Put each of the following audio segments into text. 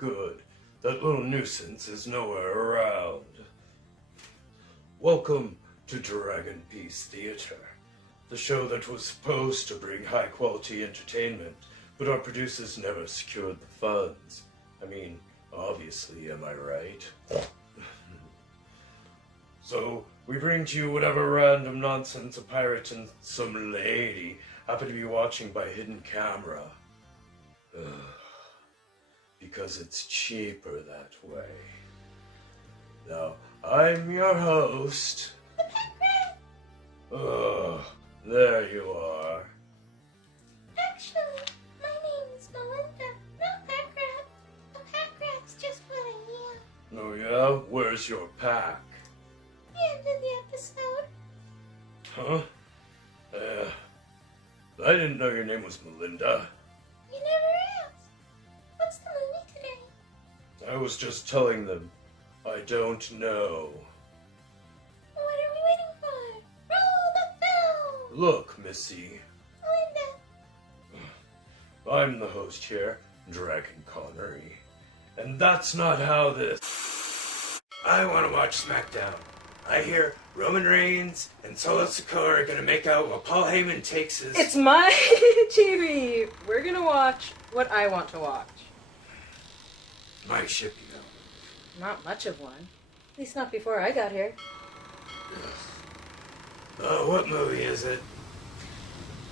good. That little nuisance is nowhere around. Welcome to DRAGONPIECE Theater, the show that was supposed to bring high-quality entertainment, but our producers never secured the funds. I mean, obviously, am I right? So, we bring to you whatever random nonsense a pirate and some lady happen to be watching by hidden camera. Because it's cheaper that way. Now, I'm your host. There you are. Actually, my name is Melinda, not Pack-Rat. A Pack-Rat's just what I am. Oh yeah? Where's your pack? The end of the episode. Huh? I didn't know your name was Melinda. You never asked. What's the movie today? I was just telling them. I don't know. What are we waiting for? Roll the film! Look, Missy. Melinda. I'm the host here, Dragon Connery. And that's not how this... I want to watch SmackDown. I hear Roman Reigns and Solo Sikoa are going to make out while Paul Heyman takes his... It's my TV. We're going to watch what I want to watch. My ship, you know. Not much of one. At least not before I got here. What movie is it?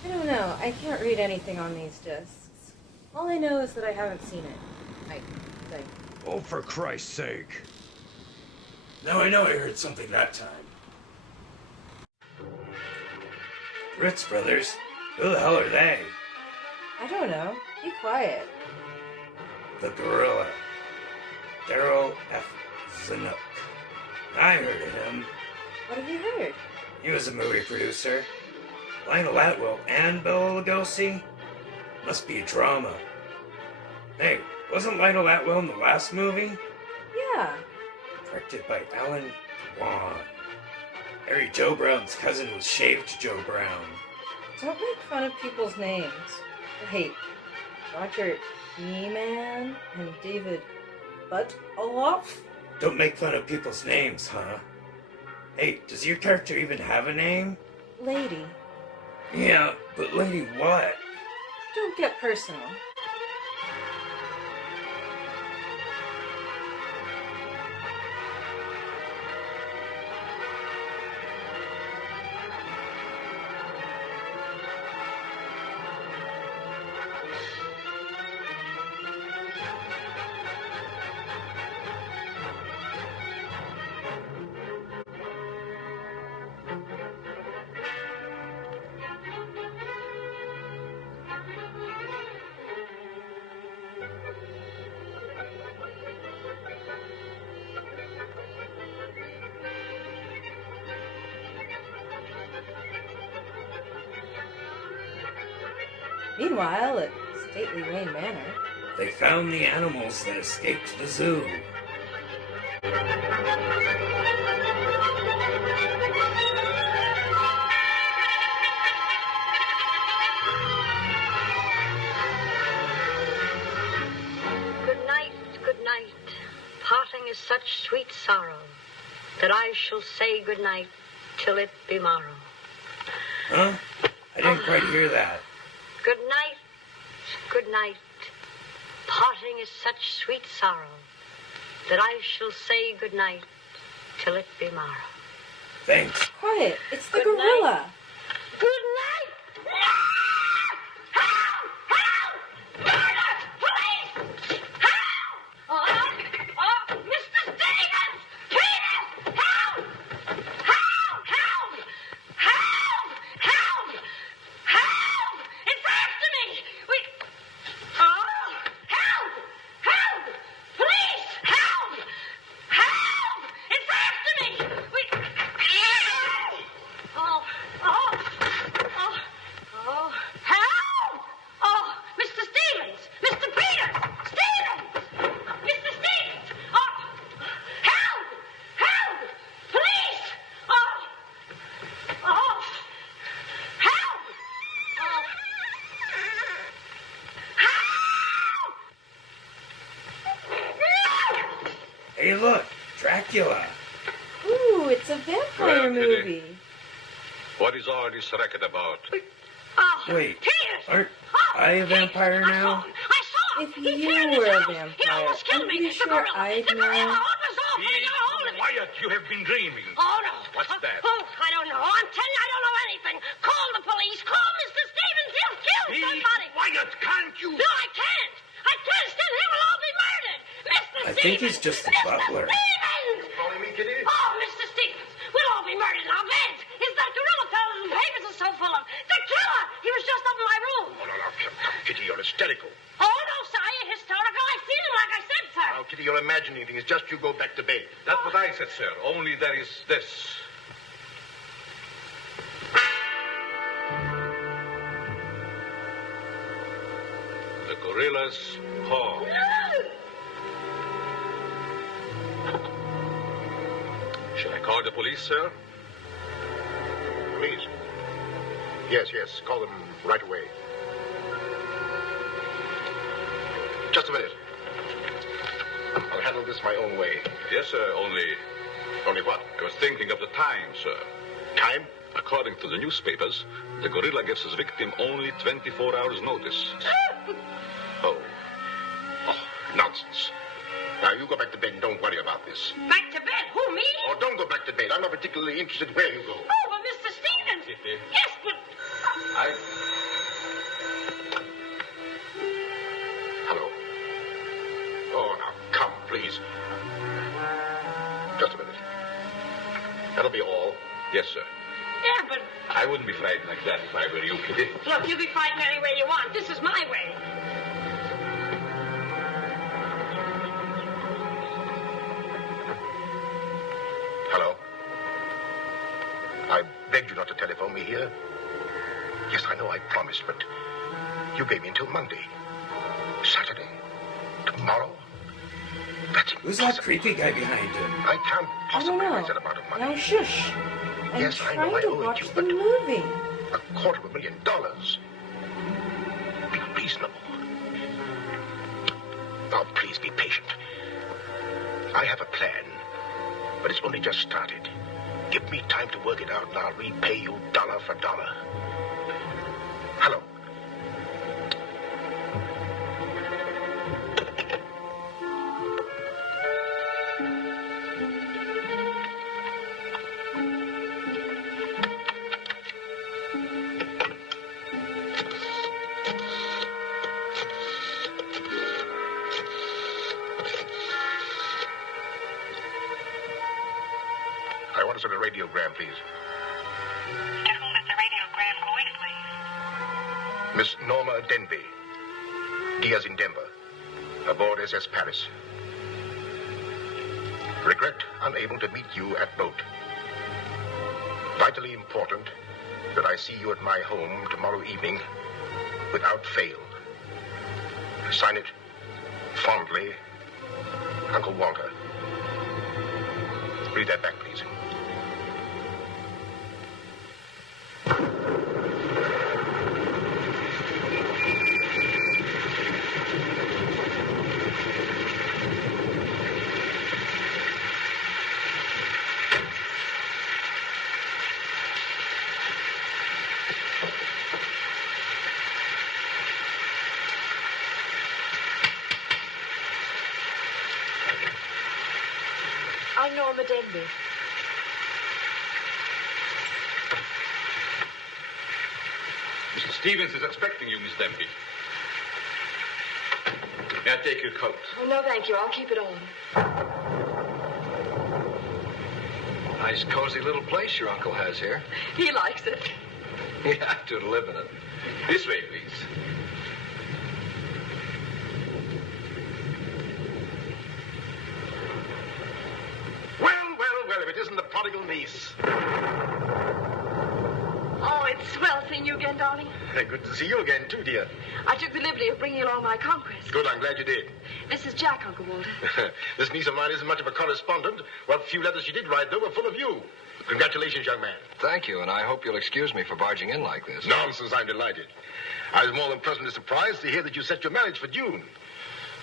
I don't know. I can't read anything on these discs. All I know is that I haven't seen it. I think. Oh, for Christ's sake. Now I know I heard something that time. Ritz Brothers? Who the hell are they? I don't know. Be quiet. The Gorilla. Daryl F. Zanuck. I heard of him. What have you heard? He was a movie producer. Lionel Atwill and Bela Lugosi? Must be a drama. Hey, wasn't Lionel Atwill in the last movie? Yeah. Directed by Alan Dwan. Harry Joe Brown's cousin was shaved Joe Brown. Don't make fun of people's names. Wait, Roger He-Man and David Buttoloff? Don't make fun of people's names, huh? Hey, does your character even have a name? Lady. Yeah, but lady what? Don't get personal. Meanwhile, at stately Wayne Manor, They found the animals that escaped the zoo. Good night, good night. Parting is such sweet sorrow that I shall say good night till it be morrow. Huh? I didn't quite hear that. Good night, good night. Parting is such sweet sorrow that I shall say good night till it be morrow. Thanks. quiet. It's the Good gorilla. night. Good night! Help! Police! Help! Mr. Stevens! Penis! Help! Help! Help! Help! Help! Help! It's after me! Help! Help! Police! Help! Help! It's after me! Oh! Hey, look, Dracula. Ooh, it's a vampire Well, Kitty. movie. What is all this racket about? Oh, Wait, tears. aren't Oh, I a vampire I saw now? him. I saw him. If He you teared his were a house. He vampire, almost killed I'm me. pretty The sure gorilla. I'd the gorilla. know. Oh, it was awful. He got a hold of me. Quiet, you have been dreaming. Oh, no. What's that? Oh, I don't know. I'm telling you, I don't know anything. Call the police. Call Mr. Stevens. He'll kill somebody. Quiet, can't you? No, I can't. I can't. Still, he will all be murdered. Mr. I Stevens. think he's just the butler. Mr. Stevens. Calling me, Kitty? Oh, Mr. Stevens. We'll all be murdered in our beds. Is that gorilla fellow whose papers are so full of? The killer. He was just up in my room. Oh, no, Kitty, you're hysterical. Oh, no, sir. You're hysterical. I've seen him like I said, sir. Now, Kitty, you're imagining things. Just you go back to bed. That's what I said, sir. Only there is this. The gorilla's paw. Shall I call the police, sir? Police? Yes, call them right away. Just a minute. I'll handle this my own way. Yes, sir, only Only what? I was thinking of the time, sir. Time? According to the newspapers, the gorilla gives his victim only 24 hours' notice. Oh, nonsense. Now, you go back to bed and don't worry about this. Back to bed. Who, me? Or don't go back to bed. I'm not particularly interested where you go. Oh, but Mr. Stevens. Kitty. Yes, but... Hello. Oh, now, come, please. Just a minute. That'll be all. Yes, sir. Yeah, but... I wouldn't be frightened like that if I were you, Kitty. Look, you be fighting any way you want. This is my way. Hello? I begged you not to telephone me here. Yes, I know I promised, but you gave me until Monday. Saturday. Tomorrow. That's Who's impossible. that creepy guy behind him? I can't I don't possibly know. raise that amount of money. Now shush. I'm Yes, I know trying I to owe it watch you, the but- movie. $250,000. Be reasonable. Now, please be patient. I have a plan, but it's only just started. Give me time to work it out, and I'll repay you dollar for dollar. Hello. I want to send a radiogram, please. To whom is the radiogram going, please? Miss Norma Denby. Diaz in Denver. Aboard SS Paris. Regret unable to meet you at boat. Vitally important that I see you at my home tomorrow evening without fail. Sign it fondly, Uncle Walter. Read that back, please. I'm Norma Denby. Mr. Stevens is expecting you, Miss Denby. May I take your coat? Oh, no, thank you. I'll keep it on. Nice, cozy little place your uncle has here. He likes it. You have to live in it. This way, please. Well, if it isn't the prodigal niece. Oh, it's swell seeing you again, darling. Good to see you again, too, dear. I took the liberty of bringing along my conquest. Good, I'm glad you did. This is Jack, Uncle Walter. This niece of mine isn't much of a correspondent. What few letters she did write, though, were full of you. Congratulations, young man. Thank you, and I hope you'll excuse me for barging in like this. Nonsense, I'm delighted. I was more than pleasantly surprised to hear that you set your marriage for June.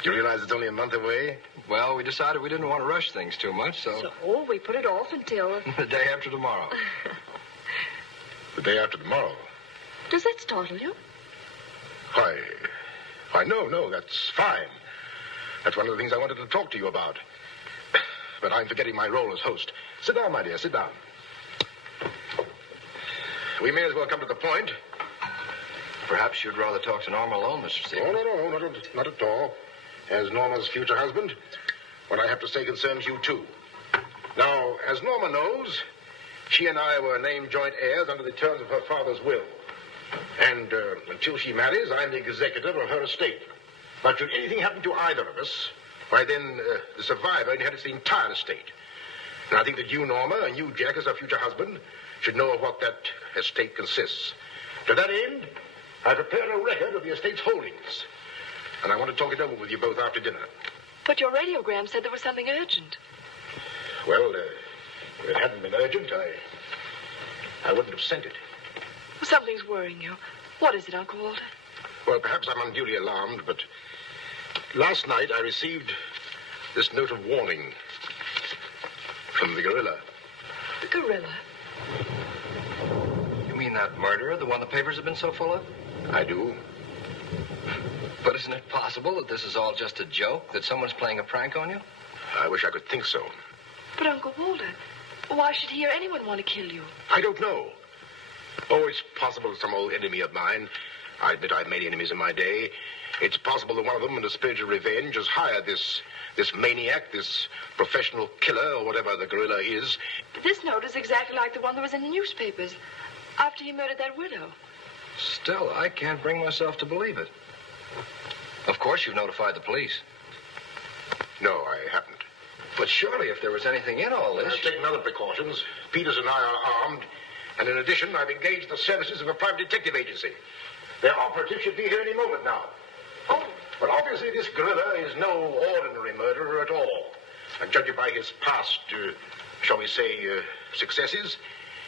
You realize it's only a month away? Well, we decided we didn't want to rush things too much, so... So we put it off until... the day after tomorrow. The day after tomorrow? Does that startle you? Why, no, that's fine. That's one of the things I wanted to talk to you about. But I'm forgetting my role as host. Sit down, my dear, sit down. We may as well come to the point. Perhaps you'd rather talk to Norma alone, Mr. Stevens. Oh, no, not at all. As Norma's future husband, what I have to say concerns you, too. Now, as Norma knows, she and I were named joint heirs under the terms of her father's will. And until she marries, I'm the executor of her estate. But should anything happen to either of us, why then the survivor inherits the entire estate. And I think that you, Norma, and you, Jack, as her future husband, should know of what that estate consists. To that end, I prepared a record of the estate's holdings. And I want to talk it over with you both after dinner. But your radiogram said there was something urgent. Well, if it hadn't been urgent, I wouldn't have sent it. Something's worrying you. What is it, Uncle Walter? Well, perhaps I'm unduly alarmed, but last night I received this note of warning from the gorilla. The gorilla? You mean that murderer, the one the papers have been so full of? I do. But isn't it possible that this is all just a joke, that someone's playing a prank on you? I wish I could think so. But, Uncle Walter, why should he or anyone want to kill you? I don't know. Oh, it's possible that some old enemy of mine, I admit I've many enemies in my day, it's possible that one of them, in the spirit of revenge, has hired this maniac, this professional killer, or whatever the gorilla is. This note is exactly like the one that was in the newspapers after he murdered that widow. Still, I can't bring myself to believe it. Of course, you've notified the police. No, I haven't. But surely, if there was anything in all this... I've taken other precautions. Peters and I are armed. And in addition, I've engaged the services of a private detective agency. Their operative should be here any moment now. Oh, but obviously this gorilla is no ordinary murderer at all. And judging by his past, shall we say, successes,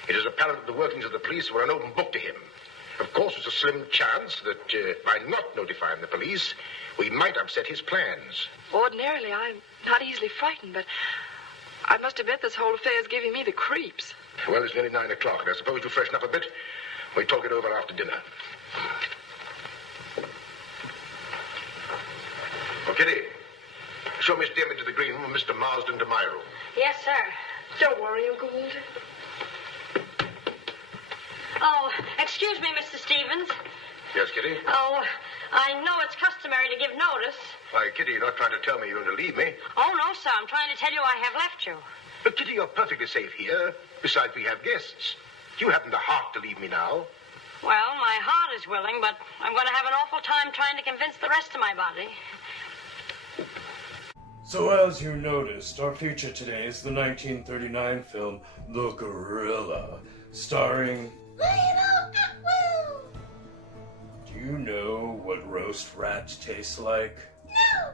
it is apparent that the workings of the police were an open book to him. Of course, there's a slim chance that by not notifying the police, we might upset his plans. Ordinarily, I'm not easily frightened, but I must admit this whole affair is giving me the creeps. Well, it's nearly 9 o'clock, and I suppose to freshen up a bit, we talk it over after dinner. Oh, Kitty, show Miss Dearman to the green room and Mr. Marsden to my room. Yes, sir. Don't worry, Uncle Walter. Oh, excuse me, Mr. Stevens. Yes, Kitty? Oh, I know it's customary to give notice. Why, Kitty, you're not trying to tell me you're going to leave me. Oh, no, sir. I'm trying to tell you I have left you. But, Kitty, you're perfectly safe here. Besides, we have guests. You haven't the heart to leave me now. Well, my heart is willing, but I'm going to have an awful time trying to convince the rest of my body. So as you noticed, our feature today is the 1939 film The Gorilla, starring Lionel Atwill! Do you know what roast rat tastes like? No!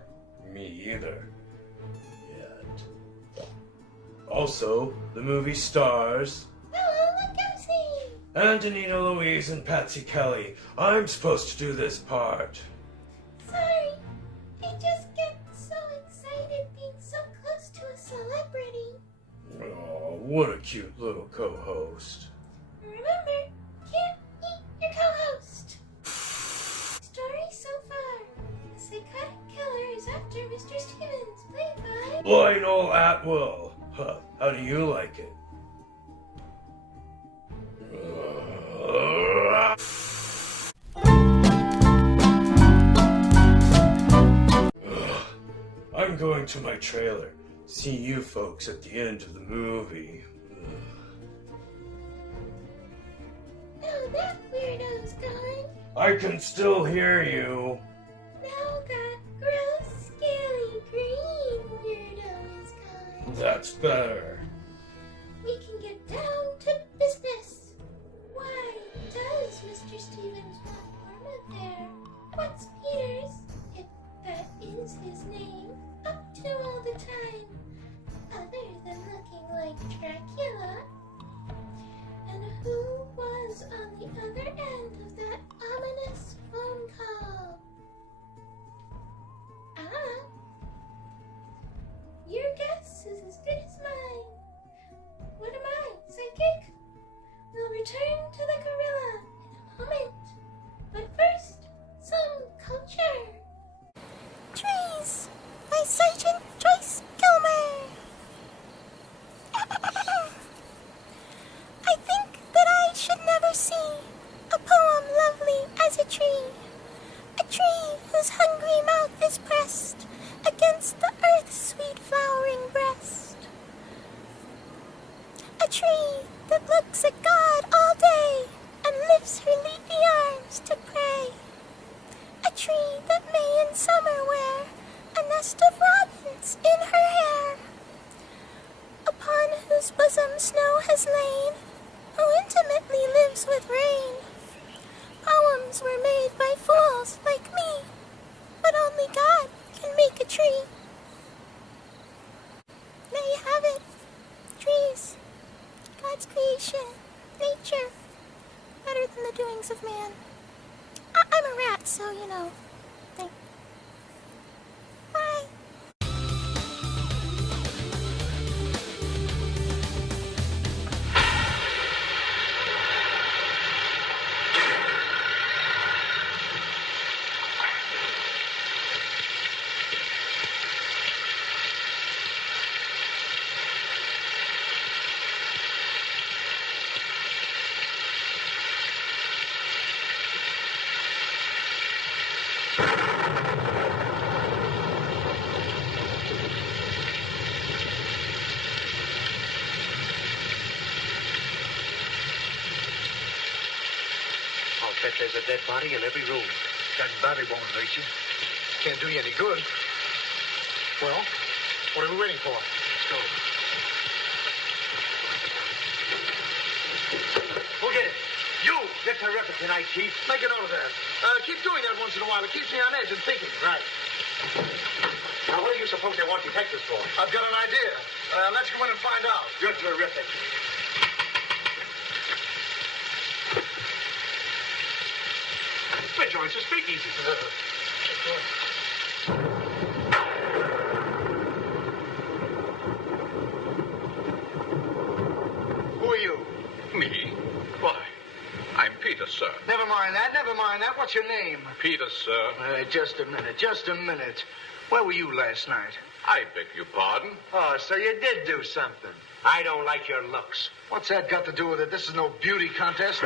Me either. Yet. Also, the movie stars Bela, Lugosi! Antonina Louise and Patsy Kelly. I'm supposed to do this part. Sorry, I just get so excited being so close to a celebrity. Oh, what a cute little co-host. Remember, can't eat your co-host. Story so far. The psychotic killer is after Mr. Stevens, played by Lionel Atwill. Huh, how do you like it? I'm going to my trailer. See you folks at the end of the movie. Now that weirdo's gone. I can still hear you. Now that gross, scaly, green weirdo is gone. That's better. We can get down to business. Why does Mr. Stevens want Norma there? What's Peters, if that is his name, up to all the time? Other than looking like Dracula? And who was on the other end of that ominous phone call? not. Your guess is as good as mine. What am I, psychic? We'll return to the gorilla in a moment. But first, some culture. Trees by Sergeant Joyce Gilmer. I think that I should never see a poem lovely as a tree whose hungry mouth is pressed against the earth's sweet flowering breast. A tree that looks at God all day and lifts her leafy arms to pray. A tree that may in summer wear a nest of robins in her hair. Upon whose bosom snow has lain, who intimately lives with rain. Poems were made by fools like me, but only God can make a tree. There you have it. Trees. God's creation. Nature. Better than the doings of man. I'm a rat, so you know. Bye. Bet there's a dead body in every room. That body won't hurt you. Can't do you any good. Well, what are we waiting for? Let's go. Who did it? You! Get terrific tonight, Chief. Make a note of that. Keep doing that once in a while. It keeps me on edge and thinking. Right. Now, what do you suppose they want detectives for? I've got an idea. Let's go in and find out. You're terrific. Joyce, speak easy. Who are you? Me? Why, I'm Peter, sir. Never mind that. What's your name? Peter, sir. Just a minute. Where were you last night? I beg your pardon. Oh, so you did do something. I don't like your looks. What's that got to do with it? This is no beauty contest.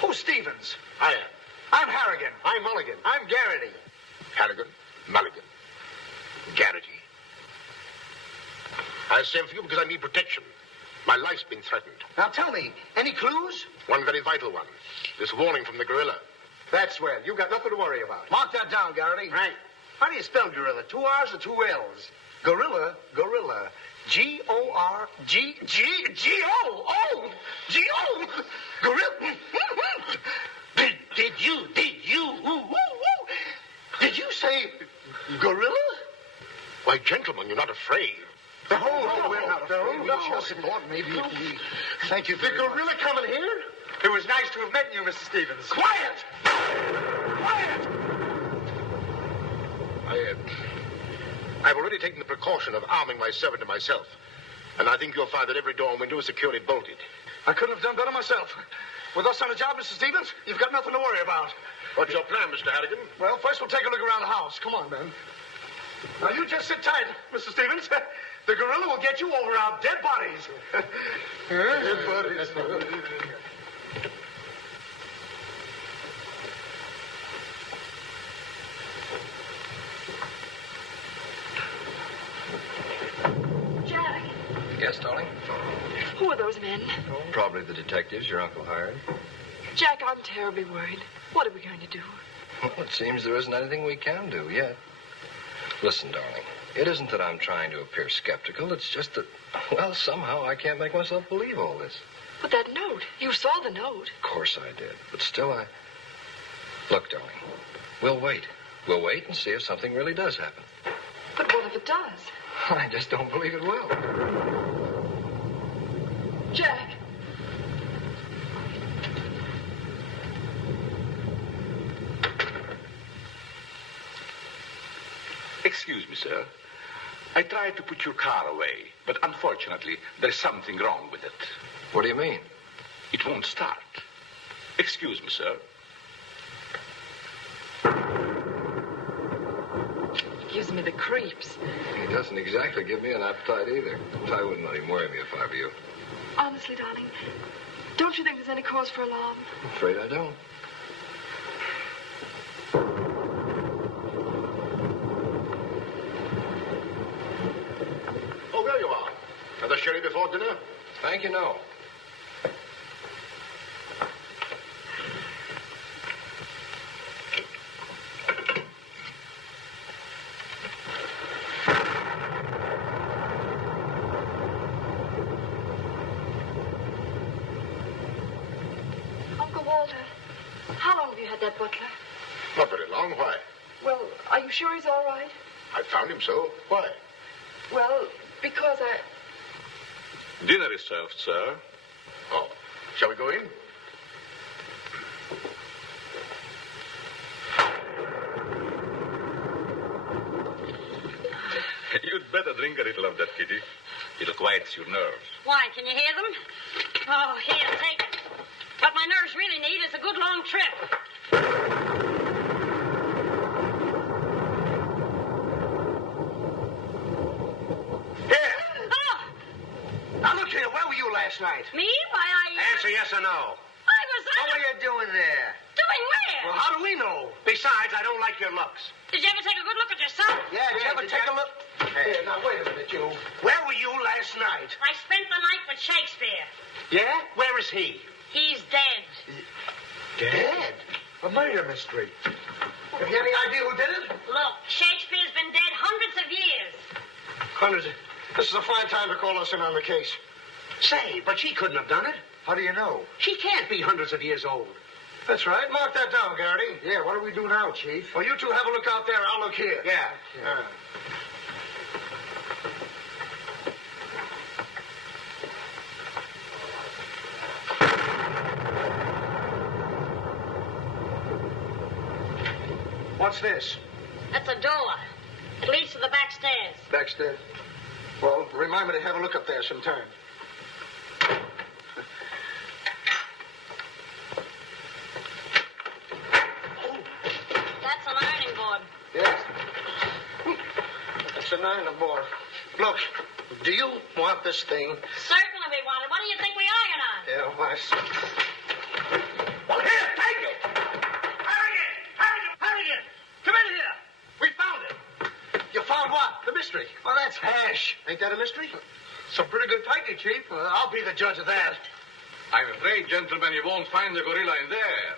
Who's Stevens? I am. I'm Harrigan. I'm Mulligan. I'm Garrity. Harrigan, Mulligan, Garrity. I sent for you because I need protection. My life's been threatened. Now tell me, any clues? One very vital one. This warning from the gorilla. That's swell. You've got nothing to worry about. Mark that down, Garrity. Right. How do you spell gorilla? 2 R's or 2 L's? Gorilla. G-O-R-G-G-G-O. G-O. Gorilla. Did you say gorilla? Why, gentlemen, you're not afraid. No, we're not afraid. We just thought maybe if we... Thank you very much. The gorilla coming here? It was nice to have met you, Mr. Stevens. Quiet! I've already taken the precaution of arming my servant and myself. And I think you'll find that every door and window is securely bolted. I couldn't have done better myself. With us on the job, Mr. Stevens, you've got nothing to worry about. What's your plan, Mr. Harrigan? Well, first we'll take a look around the house. Come on, man. Now, you just sit tight, Mr. Stevens. The gorilla will get you over our dead bodies. Dead bodies. Jack, Yes, darling? who are those men? Probably the detectives your uncle hired. Jack, I'm terribly worried. What are we going to do? Well, it seems there isn't anything we can do yet. Listen, darling, it isn't that I'm trying to appear skeptical. It's just that, well, somehow I can't make myself believe all this. But that note, you saw the note. Of course I did. But still, Look, darling, We'll wait. We'll wait and see if something really does happen. But what if it does? I just don't believe it will. Jack. Excuse me, sir. I tried to put your car away, but unfortunately, there's something wrong with it. What do you mean? It won't start. Excuse me, sir. Gives me the creeps. He doesn't exactly give me an appetite either. I wouldn't let him worry me if I were you. Honestly, darling, don't you think there's any cause for alarm? I'm afraid I don't. Oh, there you are. Another sherry before dinner? Thank you, no. Uncle Walter, how long have you had that butler? Not very long. Why? Well, are you sure he's all right? I found him so. Why? Well, because I... Dinner is served, sir. Oh, shall we go in? You'd better drink a little of that, Kitty. It'll quiet your nerves. Why, can you hear them? Oh, here, take it. What my nerves really need is a good long trip. Now, look here, where were you last night? Me? Why, Answer yes or no. I was... What were you doing there? Doing where? Well, how do we know? Besides, I don't like your looks. Did you ever take a good look at yourself? Yeah, did you ever take a look? Hey, now, wait a minute, you. Where were you last night? I spent the night with Shakespeare. Yeah? Where is he? He's dead. Dead? A murder mystery. Have you any idea who did it? Look, Shakespeare's been dead hundreds of years. Hundreds. This is a fine time to call us in on the case. Say, but she couldn't have done it. How do you know? She can't be hundreds of years old. That's right. Mark that down, Garrity. Yeah, what do we do now, Chief? Well, you two have a look out there. I'll look here. Yeah. What's this? That's a door. It leads to the back stairs. Backstairs. Well, remind me to have a look up there sometime. That's an ironing board. Yes. That's an ironing board. Look, do you want this thing? Certainly we want it. What do you think we iron on? Yeah, why, Well, here, take it! Harrigan! Come in here! We found it! you found what? The mystery. Well, that's hash. Ain't that a mystery? Some pretty good piping, Chief. I'll be the judge of that. I'm afraid, gentlemen, you won't find the gorilla in there.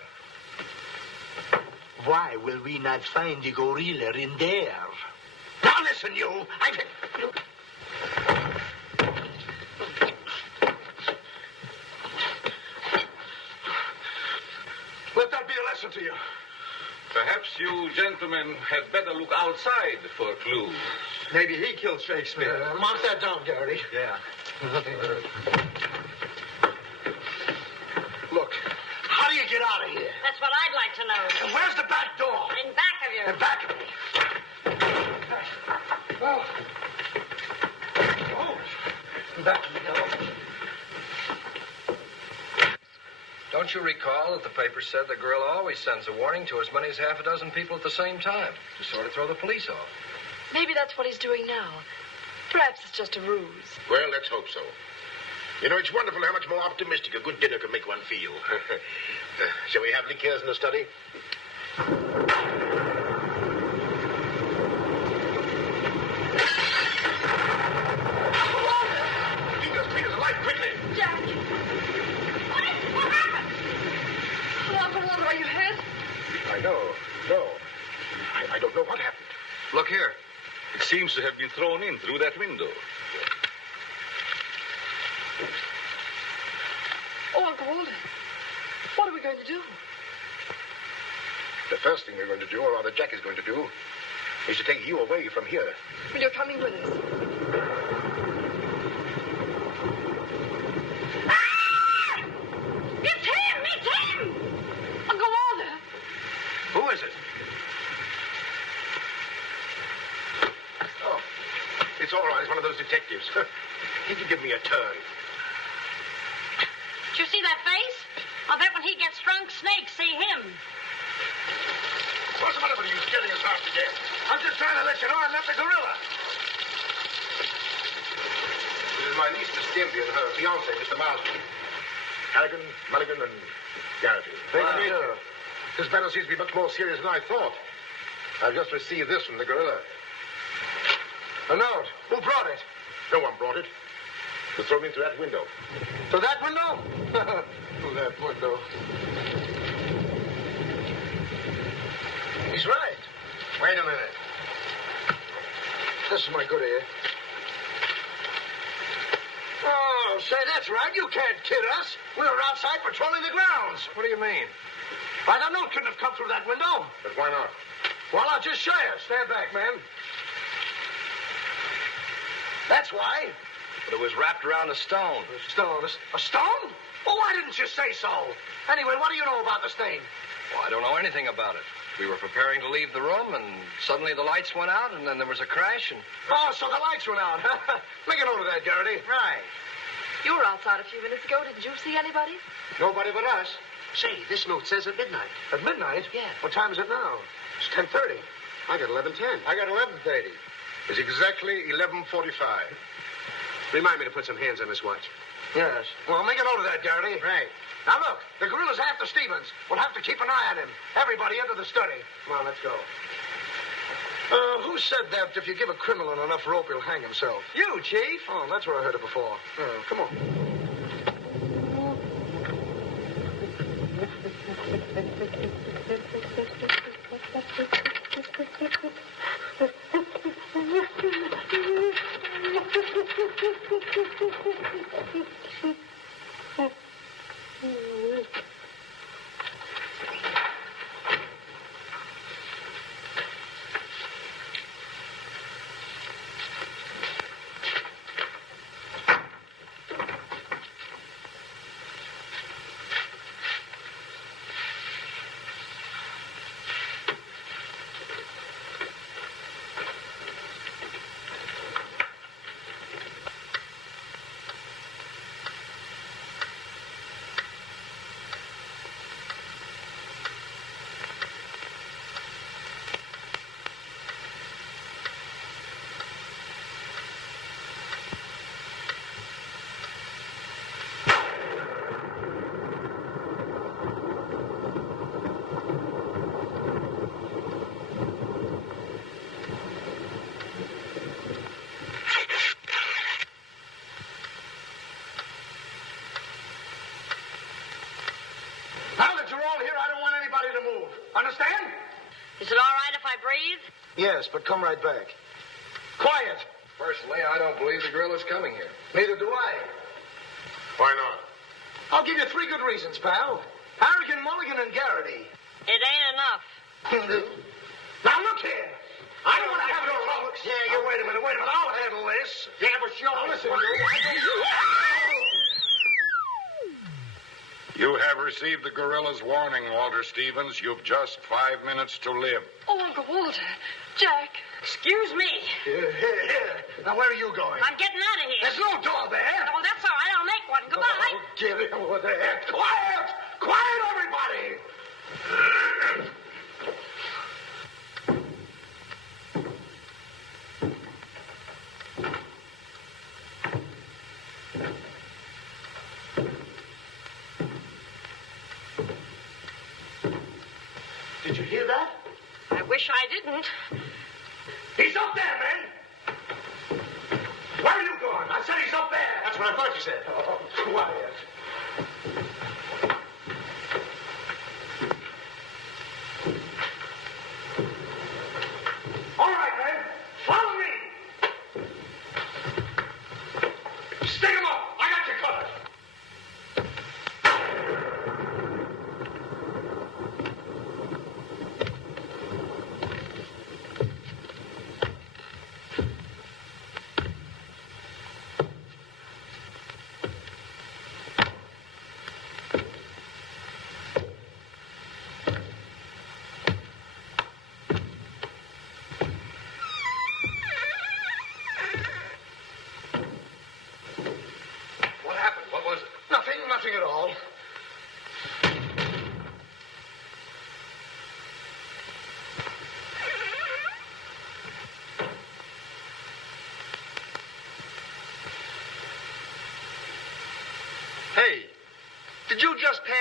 Why will we not find the gorilla in there? Now listen, you. Let that be a lesson to you. Perhaps you gentlemen had better look outside for clues. Maybe he killed Shakespeare. Mark that down, Garrity. Yeah. Look, how do you get out of here? That's what I'd like to know. And where's the back door? In back of you. In back of me. Oh. In back of me, now. Don't you recall that the paper said the gorilla always sends a warning to as many as half a dozen people at the same time to sort of throw the police off? Maybe that's what he's doing now. Perhaps it's just a ruse. Well, let's hope so. You know, it's wonderful how much more optimistic a good dinner can make one feel. Shall we have liqueurs in the study? Speed us alight, quickly! Jack! What happened? Oh, Uncle Walter, are you hurt? I know. No. I don't know what happened. Look here. It seems to have been thrown in through that window. Oh, Uncle Walter, what are we going to do? The first thing we're going to do, or rather Jack is going to do, is to take you away from here. Well, you're coming with us. Ah! It's him! It's him! Uncle Walter! Who is it? Oh, it's all right. It's one of those detectives. He can give me a turn. Did you see that face? I'll bet when he gets drunk, snakes see him. What's the matter with you getting us out again? I'm just trying to let you know I'm not the gorilla. This is my niece, Miss Stimpy, and her fiancé, Mr. Marsden. Harrigan, Mulligan, and Garrity. Thank you. This battle seems to be much more serious than I thought. I've just received this from the gorilla. A note. Who brought it? No one brought it. It was thrown into that window. To that window? To that window. He's right. Wait a minute. This is my good ear. Oh, say, that's right. You can't kid us. We were outside patrolling the grounds. What do you mean? Why, that note couldn't have come through that window. But why not? Well, I'll just show you. Stand back, man. That's why. But it was wrapped around a stone. A stone? A stone? Well, why didn't you say so? Anyway, what do you know about this thing? Well, I don't know anything about it. We were preparing to leave the room, and suddenly the lights went out, and then there was a crash, and... Oh, so the lights went out. Make a note of that, Garrity. Right. You were outside a few minutes ago. Didn't you see anybody? Nobody but us. Say, this note says at midnight. At midnight? Yeah. What time is it now? It's 10:30. I got 11:10. I got 11:30. It's exactly 11:45. Remind me to put some hands on this watch. Yes. Well, make a note of that, Garrity. Right. Now, look, the gorilla's after Stevens. We'll have to keep an eye on him. Everybody into the study. Come on, let's go. Who said that if you give a criminal enough rope, he'll hang himself? You, Chief. Oh, that's where I heard it before. Come on. Understand? Is it all right if I breathe? Yes, but come right back. Quiet. Personally, I don't believe the gorilla's coming here. Neither do I. Why not? I'll give you 3 good reasons, pal. Harrigan, Mulligan, and Garrity. It ain't enough. Now, look here. I don't want to have no trouble. Yeah, you wait a minute. I'll handle this. Yeah, but sure. Now, listen, You have received the gorilla's warning, Walter Stevens. You've just 5 minutes to live. Oh, Uncle Walter. Jack. Excuse me. Here. Now, where are you going? I'm getting out of here. There's no door there. Oh, that's all right. I'll make one. Goodbye. Oh, get it over there. Quiet! Quiet, everybody! Did you hear that? I wish I didn't. He's up there, man! Where are you going? I said he's up there! That's what I thought you said. Oh, quiet. All right, man. Follow me! Stick him up! I got you covered!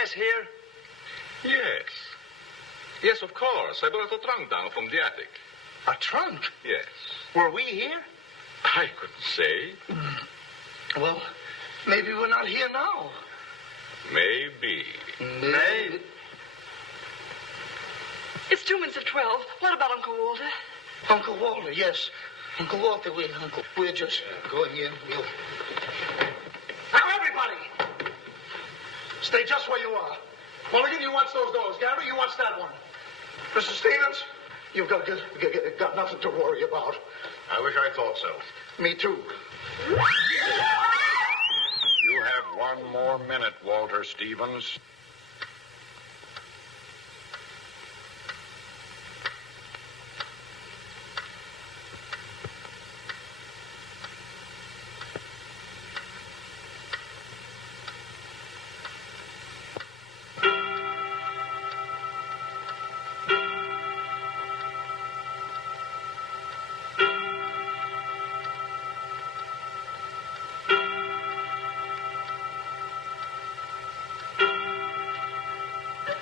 gas here? Yes. Yes, of course. I brought a trunk down from the attic. A trunk? Yes. Were we here? I couldn't say. Well, maybe we're not here now. Maybe. Maybe. It's 2 minutes of 12. What about Uncle Walter? Uncle Walter, yes. Uncle Walter, we're just going in. Now, everybody, stay just where you are. Mulligan, you watch those doors. Gary, you watch that one. Mr. Stevens, you've got nothing to worry about. I wish I thought so. Me too. You have 1 more minute, Walter Stevens.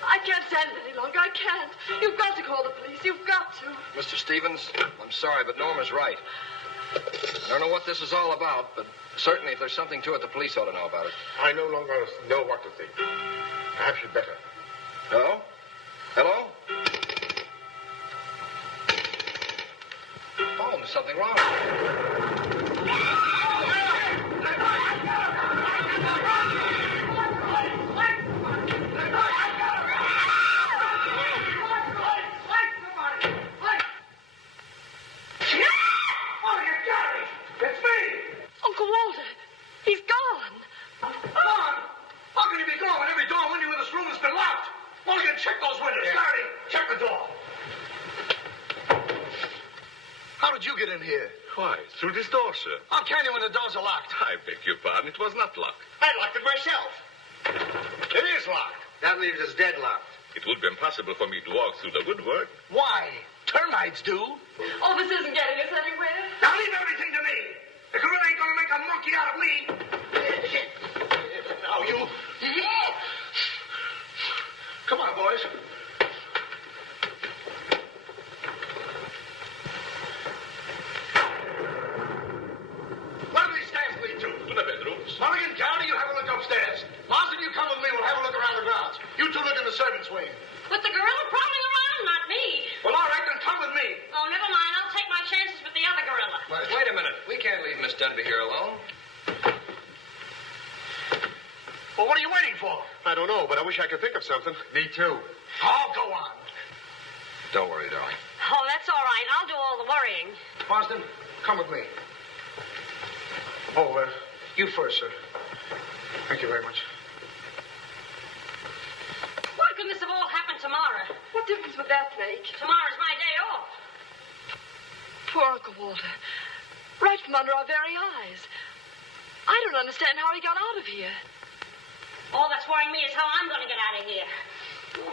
I can't stand it any longer. I can't. You've got to call the police. You've got to. Mr. Stevens, I'm sorry, but Norma's right. I don't know what this is all about, but certainly if there's something to it, the police ought to know about it. I no longer know what to think. Perhaps you'd better. Hello? Hello? Oh, there's something wrong. Uncle Walter, he's gone. Gone? How can he be gone when every door and window in this room has been locked? Mulligan, check those windows. Gary, check the door. How did you get in here? Why, through this door, sir. How can you when the doors are locked? I beg your pardon. It was not locked. I locked it myself. It is locked. That leaves us deadlocked. It would be impossible for me to walk through the woodwork. Why? Termites do. Oh, this isn't getting us anywhere. Now leave everything to me. The gorilla ain't gonna make a monkey out of me. Now you. Come on, boys. Where do these stairs lead to? To the bedrooms. Mulligan, Gary, you have a look upstairs. Marsden, you come with me. We'll have a look around the grounds. You two look in the servants' wing. With the gorilla prowling around, not me. Well, all right, then come with me. Oh, never mind. I'll take my chances with the other gorilla. Wait a minute. We can't leave Miss Denby here alone. Well, what are you waiting for? I don't know, but I wish I could think of something. Me too. Oh, go on. Don't worry, darling. Oh, that's all right. I'll do all the worrying. Marsden, come with me. Oh, you first, sir. Thank you very much. Why couldn't this have all happened tomorrow? What difference would that make? Tomorrow's my day off. Poor Uncle Walter. Right from under our very eyes. I don't understand how he got out of here. All that's worrying me is how I'm going to get out of here. Oh,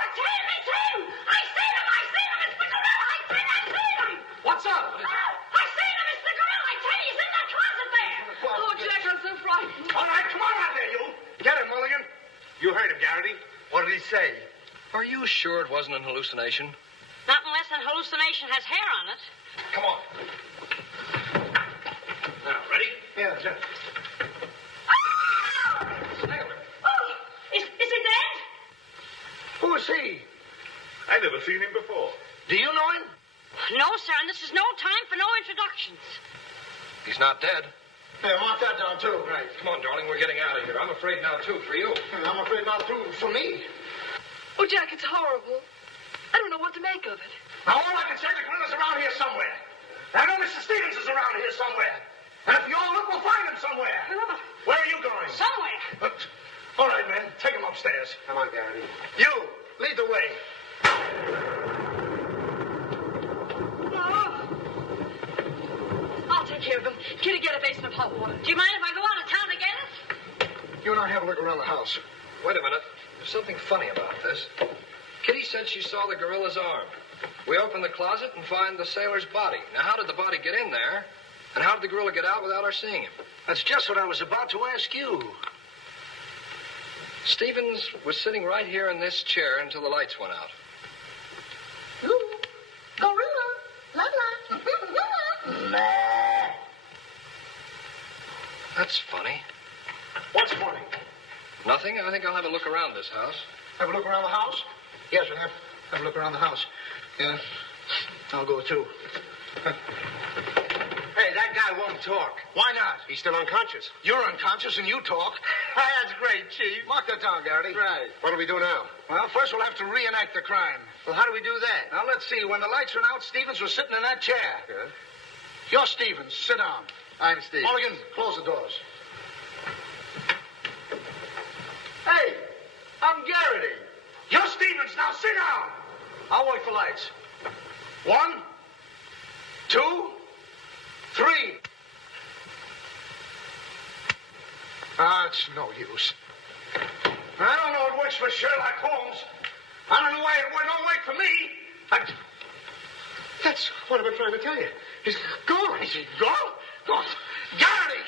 it's him! It's him! I seen him! It's the gorilla! I seen him! What's up? Oh, I seen him! It's the gorilla! I tell you, he's in that closet there! Oh, Jack, I'm so frightened. All right, come on out there, you. Get him, Mulligan. You heard him, Garrity. What did he say? Are you sure it wasn't an hallucination? Not unless an hallucination has hair on it. Come on. Now, ready? Yeah, sir. Is he dead? Who is he? I never seen him before. Do you know him? No, sir, and this is no time for no introductions. He's not dead. Yeah, mark that down, too. Right. Come on, darling. We're getting out of here. I'm afraid now, too, for you. I'm afraid not, too, for me. Oh, Jack, it's horrible. I don't know what to make of it. Now, all I can say, the gorilla's around here somewhere. I know Mr. Stevens is around here somewhere. And if you all look, we'll find him somewhere. Where are you going? Somewhere. All right, men. Take him upstairs. Come on, Garrity. You, lead the way. I'll take care of him. Kitty, get a basin of hot water. Do you mind if I go out of town to get it? You and I have a look around the house. Wait a minute. There's something funny about this. Kitty said she saw the gorilla's arm. We open the closet and find the sailor's body. Now, how did the body get in there? And how did the gorilla get out without our seeing him? That's just what I was about to ask you. Stevens was sitting right here in this chair until the lights went out. Ooh, gorilla, la la. That's funny. What's funny? Nothing. I think I'll have a look around this house. Have a look around the house? Yes, we'll have a look around the house. Yeah, I'll go too. Hey, that guy won't talk. Why not? He's still unconscious. You're unconscious and you talk. That's great, Chief. Mark that down, Garrity. Right. What do we do now? Well, first we'll have to reenact the crime. Well, how do we do that? Now, let's see. When the lights went out, Stevens was sitting in that chair. Yeah. You're Stevens. Sit down. I'm Steve. Mulligan, close the doors. Hey, I'm Garrity. You're Stevens. Now sit down. I'll wait for lights. 1, 2, 3. It's no use. I don't know it works for Sherlock Holmes. I don't know why it don't work for me. That's what I've been trying to tell you. He's gone. Is he gone? Gone. Garrity!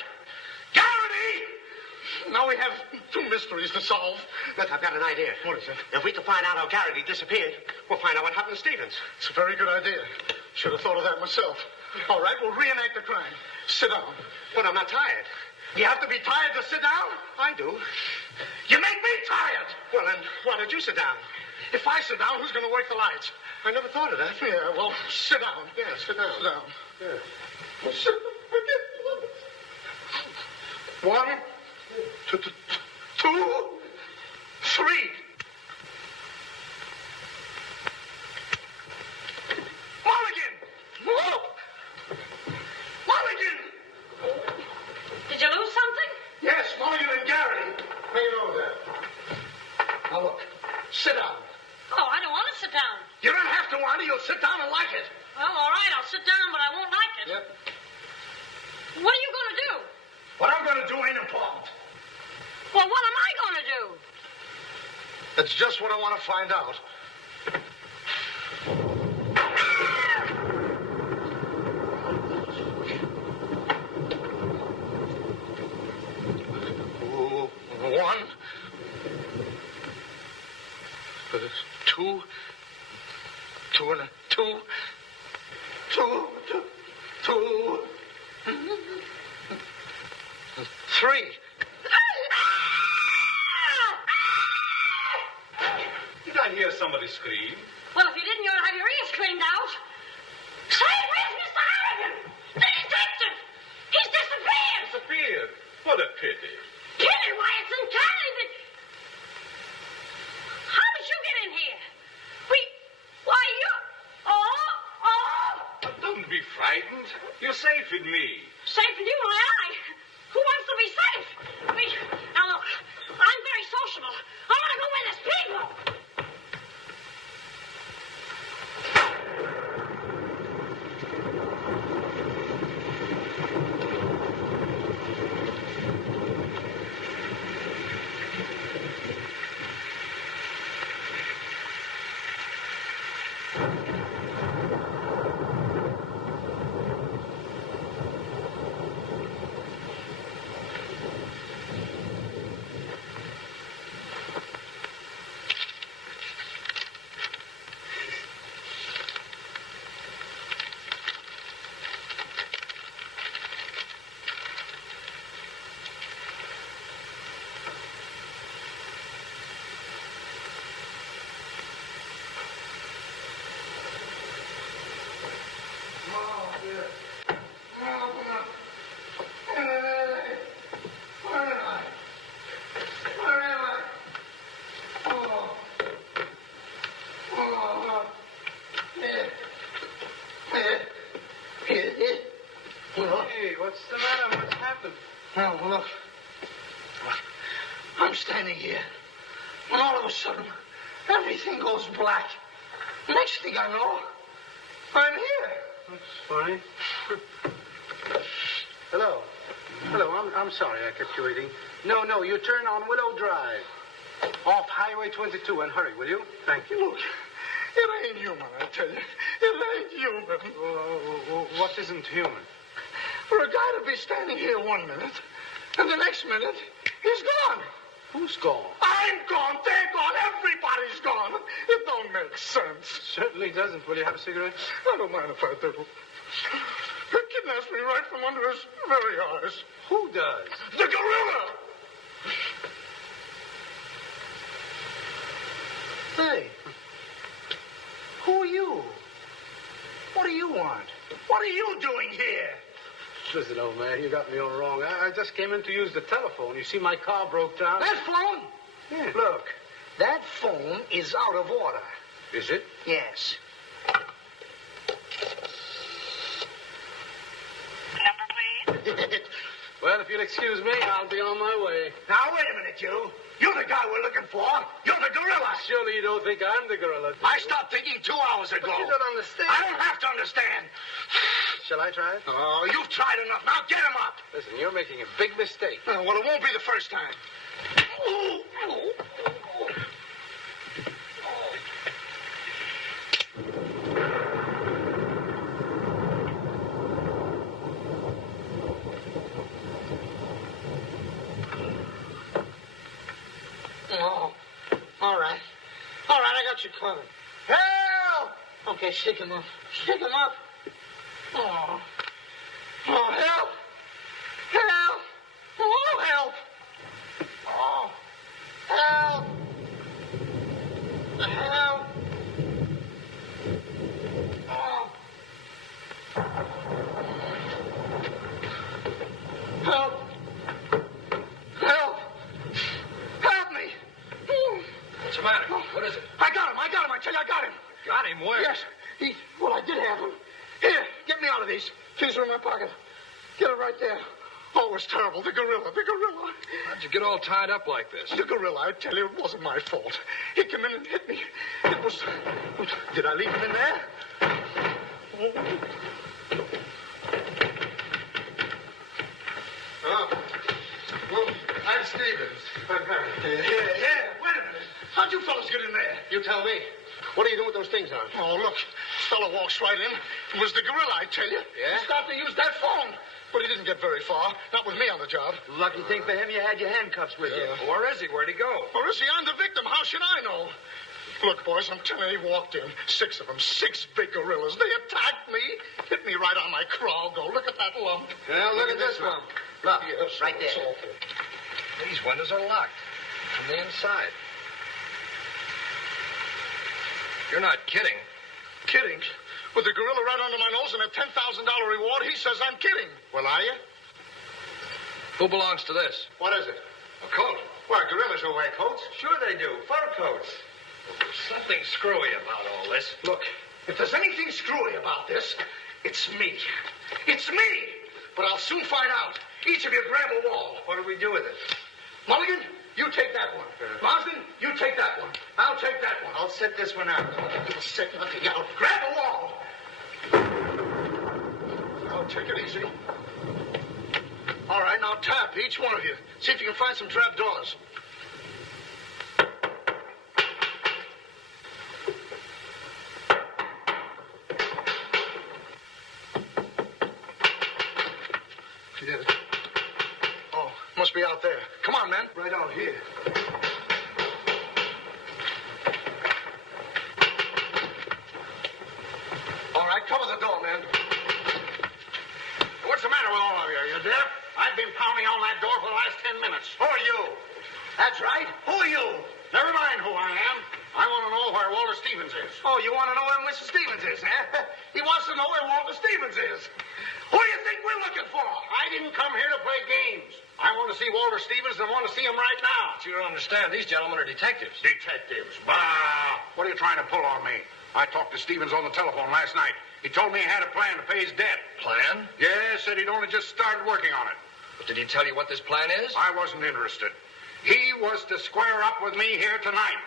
Garrity! Now we have 2 mysteries to solve. Look, I've got an idea. What is it? If we can find out how Garrity disappeared, we'll find out what happened to Stevens. It's a very good idea. Should have thought of that myself. All right, we'll reenact the crime. Sit down. But I'm not tired. You have to be tired to sit down? I do. You make me tired. Well, then, why don't you sit down? If I sit down, who's going to work the lights? I never thought of that. Yeah, well, sit down. Yeah, sit down. Sit down. Yeah. Well, sit down. 1, 2, 3. Mulligan! Whoa! Mulligan! Did you lose something? Yes, Mulligan and Garrity. How you know that? Now look, sit down. Oh, I don't want to sit down. You don't have to want it. You'll sit down and like it. Well, all right, I'll sit down, but I won't like it. Yep. What are you going to do? What I'm going to do ain't important. Well, what am I going to do? That's just what I want to find out. One, 2, 2 and a 2, 2, 3. Did I hear somebody scream? Well, if you didn't, you'll have your ears cleaned out. Say, where's Mr. Harrigan? The detective! He's disappeared! Disappeared? What a pity. Pity? Why, it's uncanny that... How did you get in here? Why, you... Oh! Don't be frightened. You're safe with me. Safe in you, my eye. Who wants to be safe? Now, look, I'm very sociable. I want to go where there's people. Hey, what's the matter? What's happened? Well, look. I'm standing here. And all of a sudden, everything goes black. Next thing I know, I'm here. That's funny. Hello. Hello, I'm sorry I kept you waiting. No, you turn on Willow Drive. Off Highway 22 and hurry, will you? Thank you. Look, it ain't human, I tell you. It ain't human. What isn't human? For a guy to be standing here 1 minute, and the next minute, he's gone. Who's gone? I'm gone. They're gone. Everybody's gone. It don't make sense. Certainly doesn't. Will you have a cigarette? I don't mind if I do. He kidnaps me right from under his very eyes. Who does? The gorilla! Hey. Who are you? What do you want? What are you doing here? Listen, old man, you got me all wrong. I just came in to use the telephone. You see, my car broke down. That phone? Yeah. Look, that phone is out of order. Is it? Yes. Number, please. Well, if you'll excuse me, I'll be on my way. Now, wait a minute, you. You're the guy we're looking for. You're the gorilla. Surely you don't think I'm the gorilla, do I you? stopped thinking 2 hours ago. But you don't understand. I don't have to understand. Shall I try it? Oh, you've tried enough. Now get him up. Listen, you're making a big mistake. Well, it won't be the first time. Oh, all right. All right, I got you covered. Help! Okay, shake him up. Shake him up. Oh, help! Help! Oh, help! Oh, help! Help! Oh. Help! Help! Help me! What's the matter? What is it? I got him! I tell you, I got him! Got him? Where? Yes. Well, I did have him. Here, get me out of these. Keys are in my pocket. Get it right there. Oh, it was terrible. The gorilla. How'd you get all tied up like this? The gorilla, I tell you, it wasn't my fault. He came in and hit me. It was... Did I leave him in there? Oh. Well, I'm Stevens. I'm Harry. Yeah, wait a minute. How'd you fellas get in there? You tell me. What are you doing with those things on? Oh, look. This fellow walks right in. It was the gorilla, I tell you. Yeah? He started to use that phone. But he didn't get very far. Not with me on the job. Lucky thing for him, you had your handcuffs with you. Where is he? Where'd he go? Or is he? I'm the victim. How should I know? Look, boys, I'm telling you, he walked in. 6 of them. 6 big gorillas. They attacked me. Hit me right on my crawl. Go, look at that lump. Now, look at this one. Look, yes, right there. it's awful. These windows are locked from the inside. You're not kidding. Kidding? With the gorilla right under my nose and a $10,000 reward, he says I'm kidding. Well, are you? Who belongs to this? What is it? A coat. Why, gorillas don't wear coats. Sure they do. Fur coats. Something screwy about all this. Look, if there's anything screwy about this, it's me. It's me! But I'll soon find out. Each of you grab a wall. What do we do with it? Mulligan, you take that one. Marsden, you take that one. I'll take that one. I'll set this one out. You'll set nothing out. Grab a wall. Now, take it easy. All right, now tap, each one of you. See if you can find some trap doors. She did it. Oh, must be out there. Come on, man. Right out here. All right, cover the door, man. What's the matter with all of you? You deaf? I've been pounding on that door for the last 10 minutes. Who are you? That's right. Who are you? Never mind who I am. I want to know where Walter Stevens is. Oh, you want to know where Mr. Stevens is, huh? He wants to know where Walter Stevens is. Who do you think we're looking for? I didn't come here to play games. I want to see Walter Stevens and want to see him right now. But you don't understand. These gentlemen are detectives. Detectives? Bah! What are you trying to pull on me? I talked to Stevens on the telephone last night. He told me he had a plan to pay his debt. Plan? Yes, said he'd only just started working on it. But did he tell you what this plan is? I wasn't interested. He was to square up with me here tonight.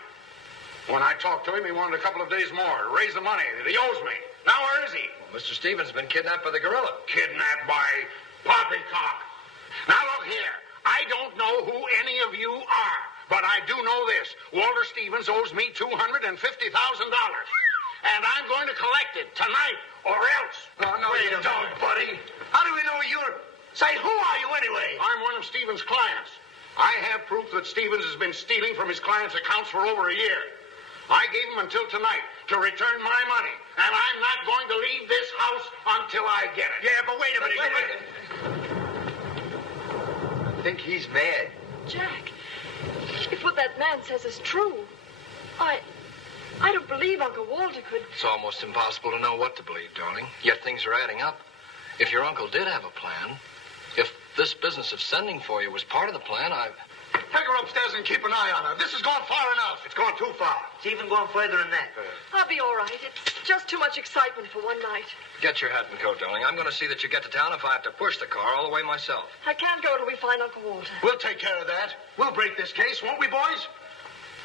When I talked to him, he wanted a couple of days more to raise the money that he owes me. Now, where is he? Well, Mr. Stevens has been kidnapped by the gorilla. Kidnapped by poppycock. Now, look here. I don't know who any of you are, but I do know this. Walter Stevens owes me $250,000. And I'm going to collect it tonight or else. Oh, no, you don't, buddy. How do we know you're... Say, who are you anyway? I'm one of Stevens' clients. I have proof that Stevens has been stealing from his clients' accounts for over a year. I gave him until tonight to return my money, and I'm not going to leave this house until I get it. Yeah, but wait a minute. I think he's mad. Jack, if what that man says is true, I don't believe Uncle Walter could... It's almost impossible to know what to believe, darling. Yet things are adding up. If your uncle did have a plan, if this business of sending for you was part of the plan, Take her upstairs and keep an eye on her. This has gone far enough. It's gone too far. It's even gone further than that. I'll be all right. It's just too much excitement for one night. Get your hat and coat, darling. I'm going to see that you get to town if I have to push the car all the way myself. I can't go till we find Uncle Walter. We'll take care of that. We'll break this case, won't we, boys?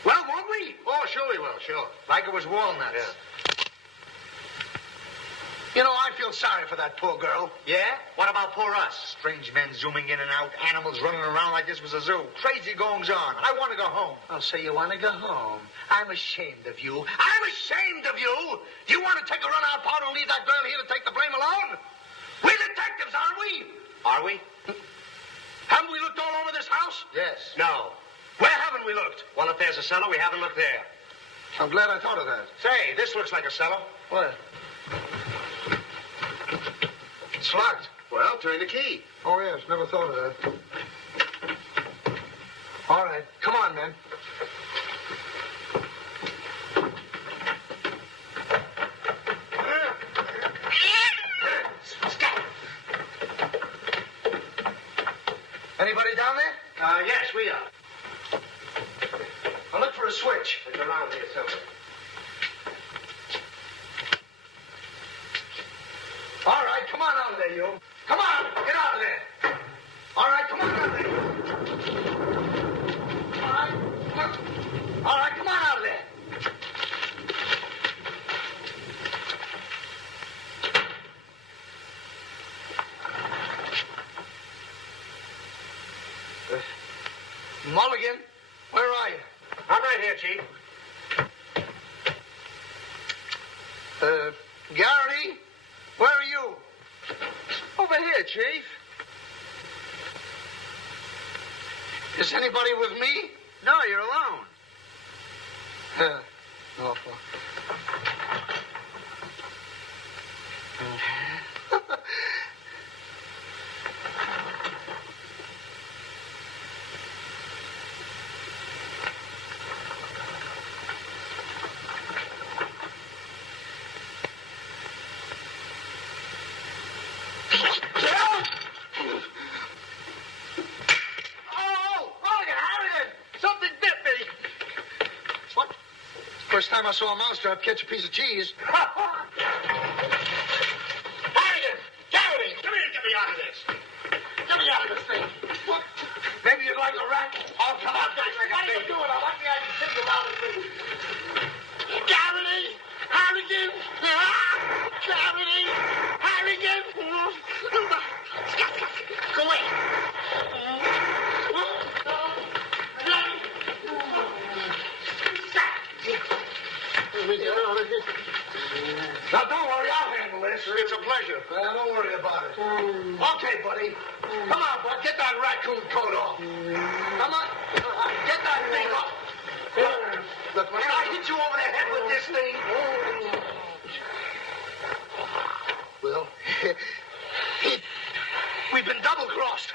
Well, won't we? Oh, sure we will, sure. Like it was walnuts. Yeah. You know, I feel sorry for that poor girl. Yeah? What about poor us? Strange men zooming in and out, animals running around like this was a zoo. Crazy goings on. I want to go home. Oh, so you want to go home? I'm ashamed of you. I'm ashamed of you! Do you want to take a run-out part and leave that girl here to take the blame alone? We're detectives, aren't we? Are we? Haven't we looked all over this house? Yes. No. Where haven't we looked? Well, if there's a cellar, we haven't looked there. I'm glad I thought of that. Say, this looks like a cellar. What? It's locked. Well, turn the key. Oh, yes. Never thought of that. All right. Come on, men. Anybody down there? Yes, we are. I'll look for a switch. It's around here somewhere. All right, come on out of there, you. Come on, get out of there. All right, come on out of there. All right, come on out of there. Mulligan, where are you? I'm right here, Chief. Garrity? Where are you? Over here, Chief. Is anybody with me? No, you're alone. Awful. First time I saw a mousetrap catch a piece of cheese. Harrigan! Garrity! Come here and get me out of this. Get me out of this thing. What? Maybe you'd like a rat? Oh, come on. What are you doing? I like the idea of sitting around this thing. Garrity! Harrigan! Garrity! Harrigan! Go away. Now, don't worry, I'll handle this. It's a pleasure. Well, don't worry about it. Okay, buddy. Come on, bud. Get that raccoon coat off. Come on. Get that thing off. Look, when I hit you over the head with this thing... Well, we've been double-crossed.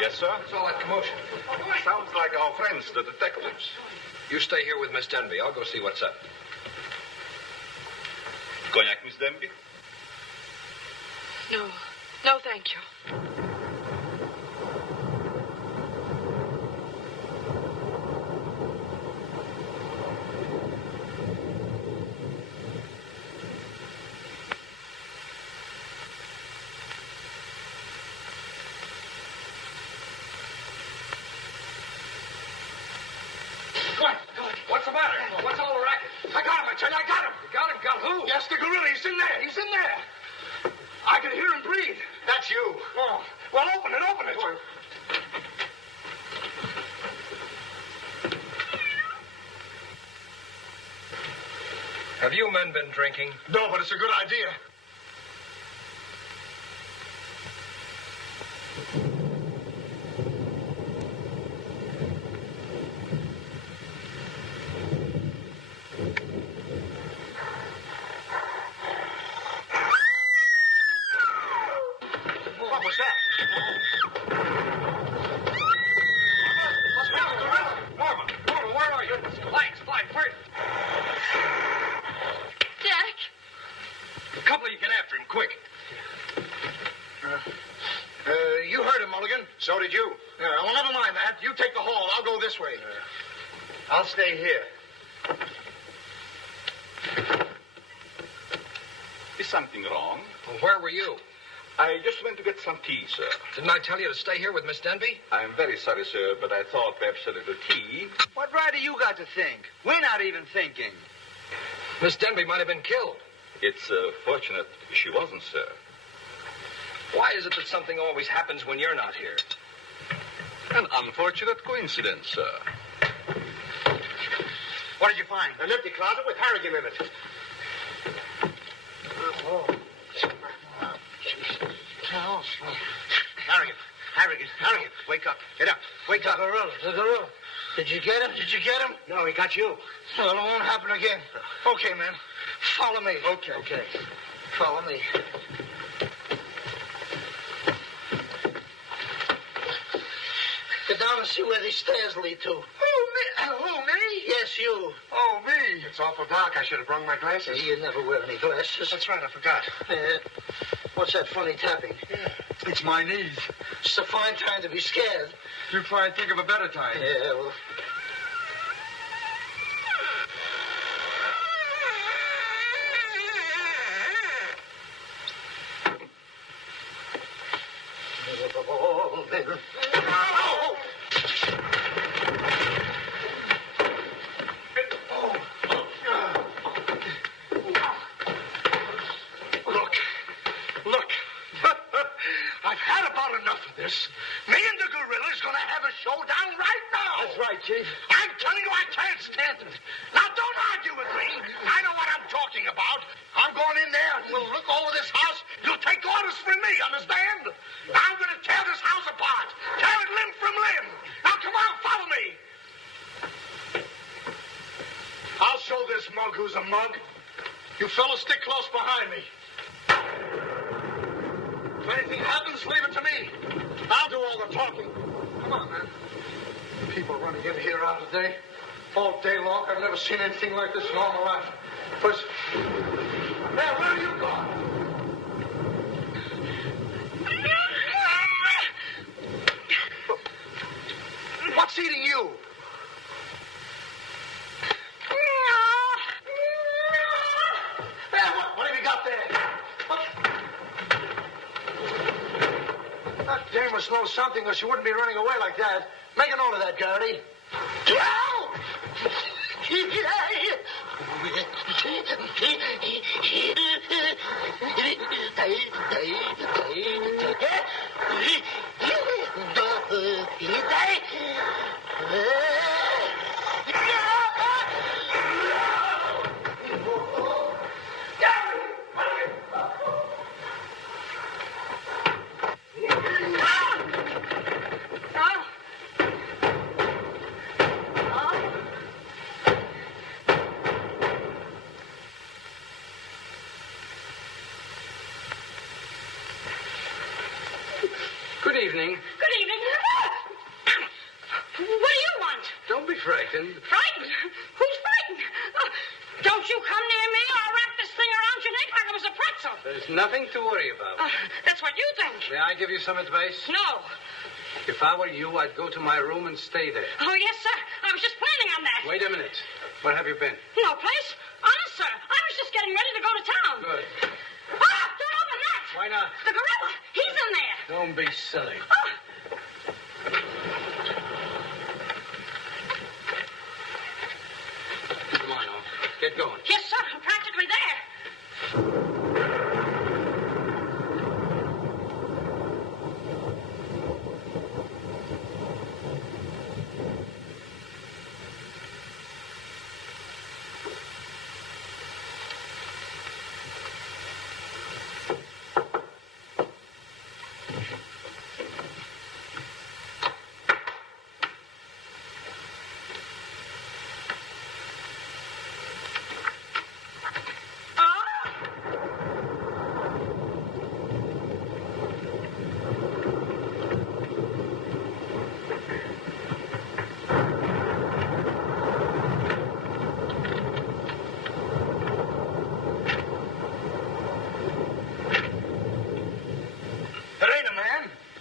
Yes, sir? What's all that commotion? Sounds like our friends, the detectives. You stay here with Miss Denby. I'll go see what's up. Cognac, Miss Denby? No. No, thank you. gorilla. He's in there. He's in there. I can hear him breathe. That's you. Oh. Well, open it. Open it. Have you men been drinking? No, but it's a good idea. What was that? Norma, where are you? Fly, first. Jack. A couple of you get after him, quick. You heard him, Mulligan. So did you. Yeah, well, never mind that. You take the hall. I'll go this way. I'll stay here. Is something wrong? Well, where were you? I just went to get some tea, sir. Didn't I tell you to stay here with Miss Denby? I'm very sorry, sir, but I thought perhaps a little tea. What right do you got to think? We're not even thinking. Miss Denby might have been killed. It's fortunate she wasn't, sir. Why is it that something always happens when you're not here? An unfortunate coincidence, sir. What did you find? An empty closet with Harrigan in it. Harrigan, wake up. Get up. Wake up. The gorilla. Did you get him? No, he got you. Well, it won't happen again. Okay, man. Follow me. Okay. Follow me. Get down and see where these stairs lead to. Who, me? Yes, you. Oh, me. It's awful dark. I should have brought my glasses. You never wear any glasses. That's right, I forgot. What's that funny tapping? It's my knees. It's a fine time to be scared. You try and think of a better time. Yeah, well... Look. I've had about enough of this. Me and the gorilla's gonna have a showdown right now. That's right, Chief. I'm telling you, I can't stand it. Now, don't argue with me. I know what I'm talking about. I'm going in there and we'll look over this house. You'll take orders from me, understand? I'm gonna tear this house apart. Tear it limb from limb. Now, come on, follow me. I'll show this mug who's a mug. You fellas stick close behind me. If anything happens, leave it to me. I'll do all the talking. Come on, man. People running in here all day. All day long. I've never seen anything like this in all my life. First... Now, where are you going? What's eating you? What have you got there? That dame must know something or she wouldn't be running away like that. Make a note of that, Garrity. Good evening. Good evening. What do you want? Don't be frightened. Frightened? Who's frightened? Don't you come near me or I'll wrap this thing around your neck like it was a pretzel. There's nothing to worry about. That's what you think. May I give you some advice? No. If I were you, I'd go to my room and stay there. Oh, yes, sir. I was just planning on that. Wait a minute. Where have you been? No place. Honest, sir. I was just getting ready to go to town. Good. Ah, don't open that. Why not? The gorilla. He's in there. Don't be silly. Come on, Owen. Get going. Yes, sir. I'm practically there.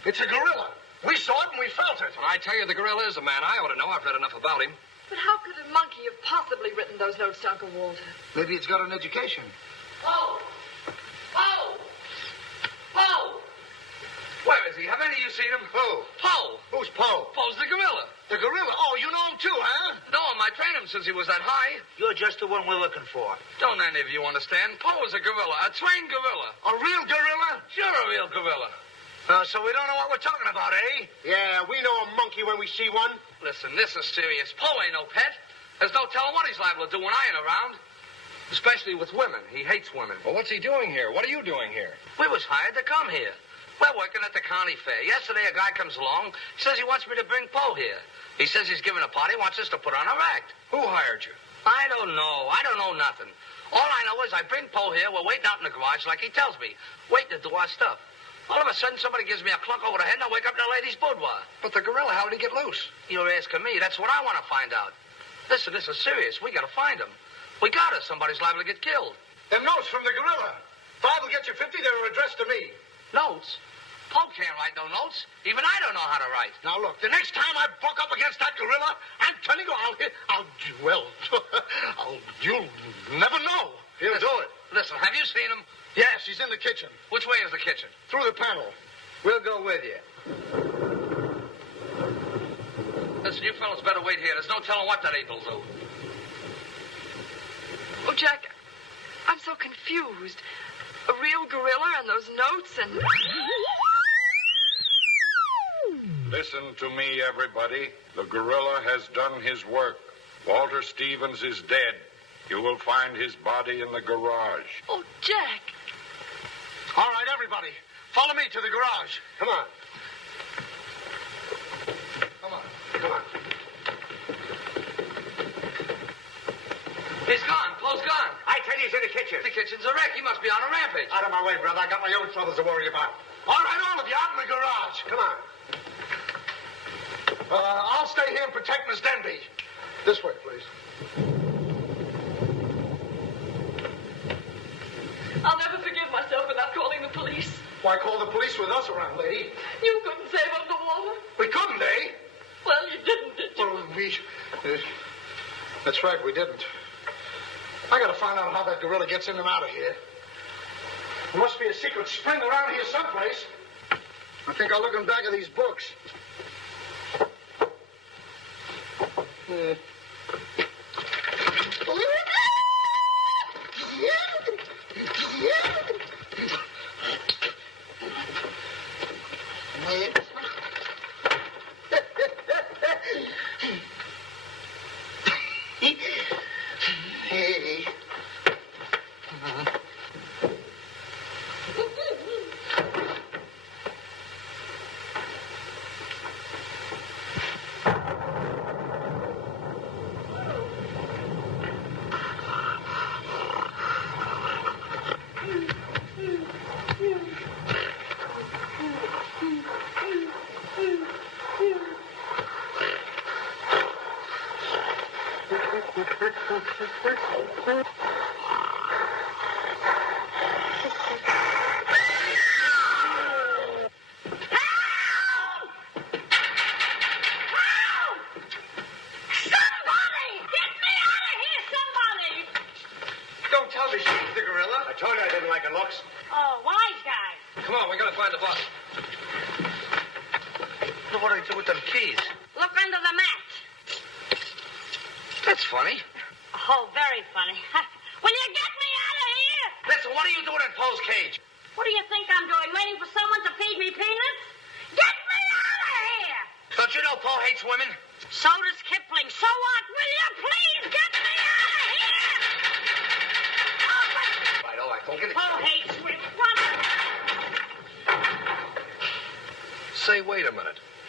It's a gorilla. We saw it and we felt it. When I tell you the gorilla is a man, I ought to know. I've read enough about him. But how could a monkey have possibly written those notes to Uncle Walter? Maybe it's got an education. Poe! Poe! Poe! Where is he? Have any of you seen him? Who? Poe. Who's Poe? Poe's the gorilla. The gorilla? Oh, you know him too, huh? No, I trained him since he was that high. You're just the one we're looking for. Don't any of you understand? Poe is a gorilla, a trained gorilla. A real gorilla? Sure, a real gorilla. So we don't know what we're talking about, eh? Yeah, we know a monkey when we see one. Listen, this is serious. Poe ain't no pet. There's no telling what he's liable to do when I ain't around. Especially with women. He hates women. Well, what's he doing here? What are you doing here? We was hired to come here. We're working at the county fair. Yesterday, a guy comes along, says he wants me to bring Poe here. He says he's giving a party, wants us to put on our act. Who hired you? I don't know. I don't know nothing. All I know is I bring Poe here, we're waiting out in the garage like he tells me, waiting to do our stuff. All of a sudden, somebody gives me a clunk over the head, and I wake up in a lady's boudoir. But the gorilla, how did he get loose? You're asking me. That's what I want to find out. Listen, this is serious. We got to find him. We got us. Somebody's liable to get killed. Them notes from the gorilla. 5 will get you 50. They were addressed to me. Notes? Poe can't write no notes. Even I don't know how to write. Now, look, the next time I buck up against that gorilla, I'm telling you, you'll never know. He'll do it. Listen, have you seen him? Yes, he's in the kitchen. Which way is the kitchen? Through the panel. We'll go with you. Listen, you fellas better wait here. There's no telling what that ape will do. Oh, Jack, I'm so confused. A real gorilla and those notes and... Listen to me, everybody. The gorilla has done his work. Walter Stevens is dead. You will find his body in the garage. Oh, Jack. All right, everybody. Follow me to the garage. Come on. Come on. Come on. He's gone. Poe's gone. I tell you, he's in the kitchen. The kitchen's a wreck. He must be on a rampage. Out of my way, brother. I got my own troubles to worry about. All right, all of you, out in the garage. Come on. I'll stay here and protect Miss Denby. This way, please. I'll never forgive myself for not calling the police. Why call the police with us around, lady? You couldn't save Uncle Walter. We couldn't, eh? Well, you didn't, did you? Well, that's right, we didn't. I gotta find out how that gorilla gets in and out of here. There must be a secret spring around here someplace. I think I'll look in back of these books. Hey.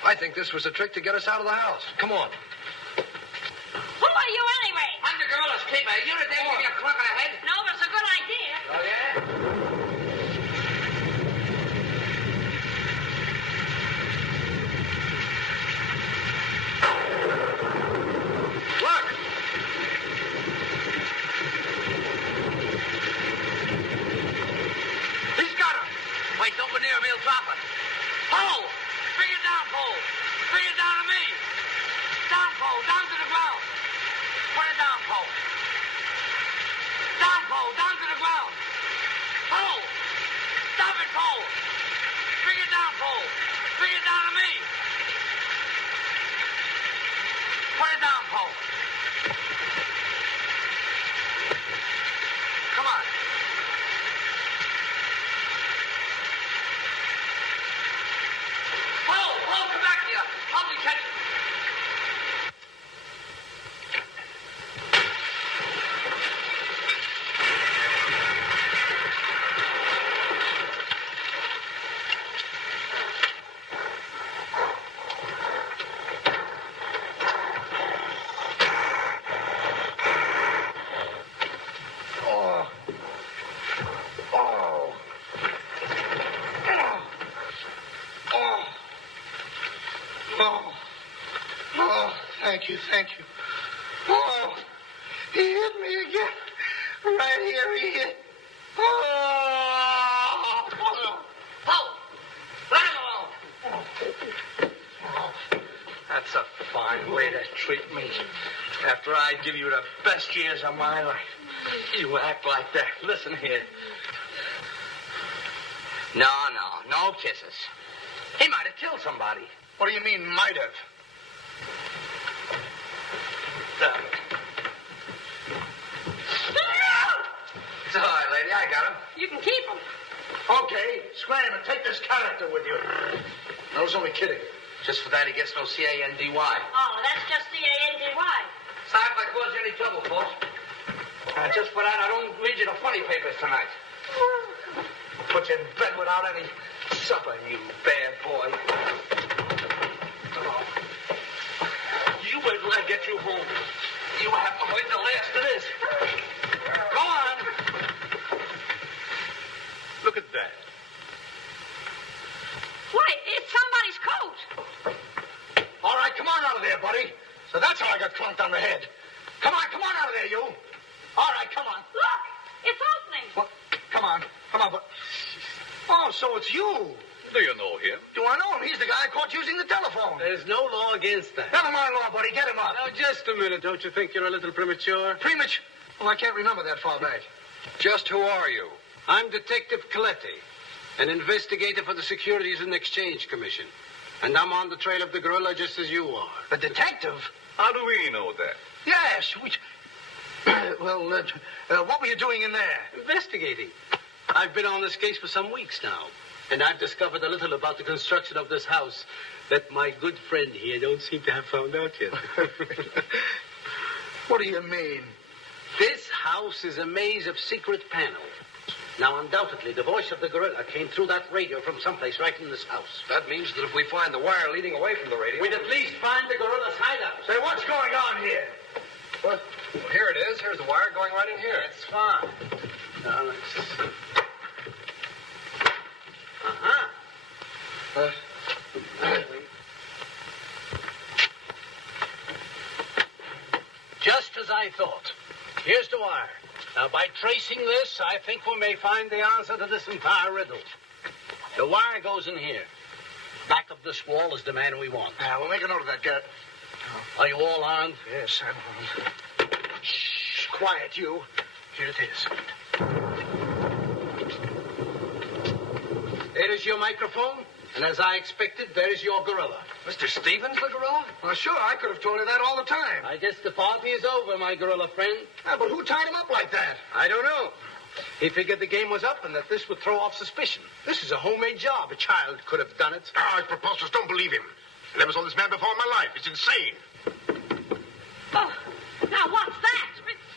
I think this was a trick to get us out of the house. Come on. Who are you anyway? I'm the gorilla's keeper. You the day give me a clunk on the head? No, but it's a good idea. Oh, yeah? Look! He's got him! Wait, don't go near him. He'll drop it. Poe! Bring it down, pole. Bring it down to me. Down, pole. Down to the ground. Put it down, pole. Down, pole. Down to the ground. Pole. Stop it, pole. Bring it down, pole. Bring it down to me. Put it down, pole. Come on. Pole, come back here. Help me catch it. Thank you. Oh, he hit me again. Right here, he hit. Oh! Let him alone. That's a fine way to treat me. After I give you the best years of my life, you act like that. Listen here. No kisses. He might have killed somebody. What do you mean, might have? It's all right, lady. I got him. You can keep him. Okay, scram and take this character with you. I was only kidding. Just for that, he gets no C-A-N-D-Y. Oh, that's just C-A-N-D-Y. Sorry if I caused you any trouble, folks. Just for that, I don't read you the funny papers tonight. I'll put you in bed without any supper, you bad boy. You wait till I get you home. You have to wait the last of this. Go on. Look at that. Why, it's somebody's coat. All right, come on out of there, buddy. So that's how I got clunked on the head. Come on out of there, you. All right, come on. Look, it's opening. Well, come on, but... Oh, so it's you. Do you know him? Do I know him? He's the guy caught using the telephone. There's no law against that. Never mind law, buddy. Get him up. Now, just a minute. Don't you think you're a little premature? Premature? Well, I can't remember that far back. Just who are you? I'm Detective Coletti, an investigator for the Securities and Exchange Commission. And I'm on the trail of the gorilla just as you are. The detective? How do we know that? Yes. Well, what were you doing in there? Investigating. I've been on this case for some weeks now. And I've discovered a little about the construction of this house that my good friend here don't seem to have found out yet. What do you mean? This house is a maze of secret panels. Now, undoubtedly, the voice of the gorilla came through that radio from someplace right in this house. That means that if we find the wire leading away from the radio... We'd at least find the gorilla's hideout. Say, what's going on here? What? Well, here it is. Here's the wire going right in here. That's fine. Now, let's see. Just as I thought. Here's the wire. Now, by tracing this, I think we may find the answer to this entire riddle. The wire goes in here. Back of this wall is the man we want. We'll make a note of that, Garrett. Are you all armed? Yes, I'm armed. Shh, quiet, you. Here it is. There is your microphone, and as I expected, there is your gorilla. Mr. Stevens, the gorilla? Well, sure, I could have told you that all the time. I guess the party is over, my gorilla friend. But who tied him up like that? I don't know. He figured the game was up and that this would throw off suspicion. This is a homemade job. A child could have done it. It's preposterous. Don't believe him. I never saw this man before in my life. It's insane. Oh, now what's that?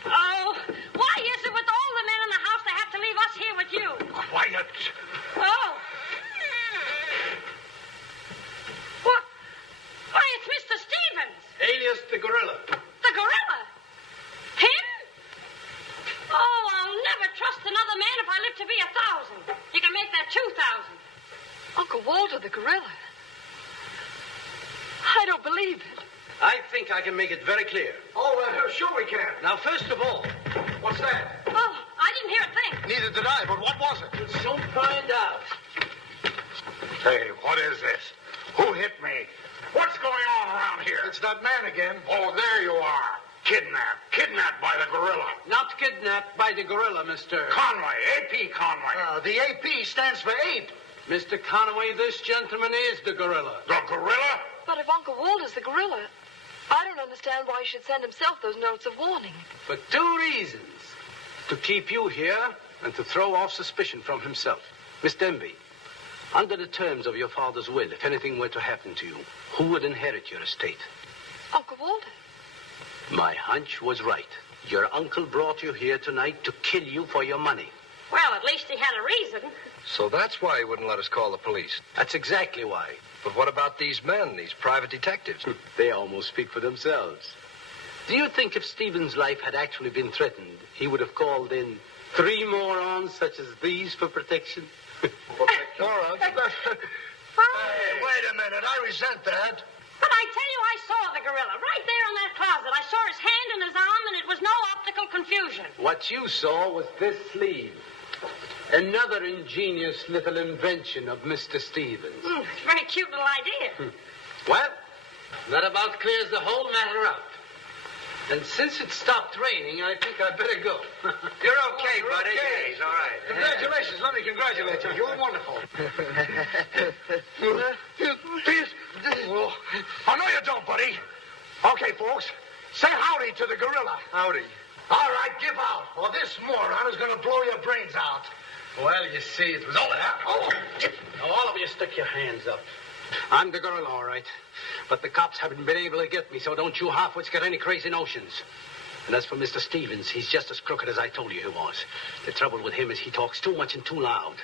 Oh, why is it with all the men in the house they have to leave us here with you? Quiet. Oh. What? Why, it's Mr. Stevens. Alias the gorilla. The gorilla? Him? Oh, I'll never trust another man if I live to be 1,000. You can make that 2,000. Uncle Walter, the gorilla. I don't believe it. I think I can make it very clear. Oh, sure we can. Now, first of all, What's that? Oh, I didn't hear a thing. Neither did I, but what was it? we'll soon find out. Hey, what is this? Who hit me? What's going on around here? It's that man again. Oh, there you are. Kidnapped. Kidnapped by the gorilla. Not kidnapped by the gorilla, Mr. Conway. AP Conway. The AP stands for ape. Mr. Conway, this gentleman is the gorilla. The gorilla? But if Uncle Walter's the gorilla, I don't understand why he should send himself those notes of warning. For 2 reasons. To keep you here and to throw off suspicion from himself. Miss Denby, under the terms of your father's will, if anything were to happen to you, who would inherit your estate? Uncle Walter. My hunch was right. Your uncle brought you here tonight to kill you for your money. Well, at least he had a reason. So that's why he wouldn't let us call the police. That's exactly why. But what about these men, these private detectives? They almost speak for themselves. Do you think if Stephen's life had actually been threatened, he would have called in 3 morons such as these for protection? Morons? Hey, wait a minute. I resent that. But I tell you, I saw the gorilla right there in that closet. I saw his hand and his arm, and it was no optical confusion. What you saw was this sleeve. Another ingenious little invention of Mr. Stevens. It's a very cute little idea. Well, that about clears the whole matter up. And since it stopped raining, I think I'd better go. You're okay, buddy. Okay. He's all right. Congratulations. Let me congratulate you. You were wonderful. Please. Oh, no, you don't, buddy. Okay, folks. Say howdy to the gorilla. Howdy. All right, give out, or this moron is going to blow your brains out. Well, you see, it was all that. Oh. Now, all of you stick your hands up. I'm the gorilla, all right. But the cops haven't been able to get me, so don't you half-wits get any crazy notions. And as for Mr. Stevens, he's just as crooked as I told you he was. The trouble with him is he talks too much and too loud.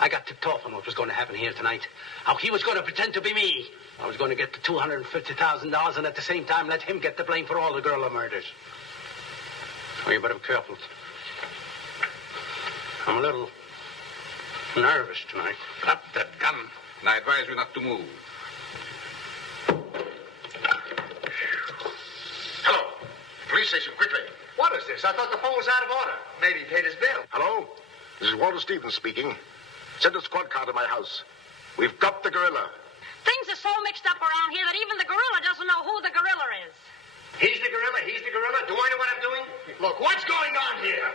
I got tipped off on what was going to happen here tonight. How he was going to pretend to be me. I was going to get the $250,000 and at the same time let him get the blame for all the gorilla murders. Oh, you better be careful. I'm a little nervous tonight. Drop that gun, and I advise you not to move. Hello. Police station, quickly. What is this? I thought the phone was out of order. Maybe he paid his bill. Hello? This is Walter Stevens speaking. Send a squad car to my house. We've got the gorilla. Things are so mixed up around here that even the gorilla doesn't know who the gorilla is. He's the gorilla. He's the gorilla. Do I know what I'm doing? Look, what's going on here?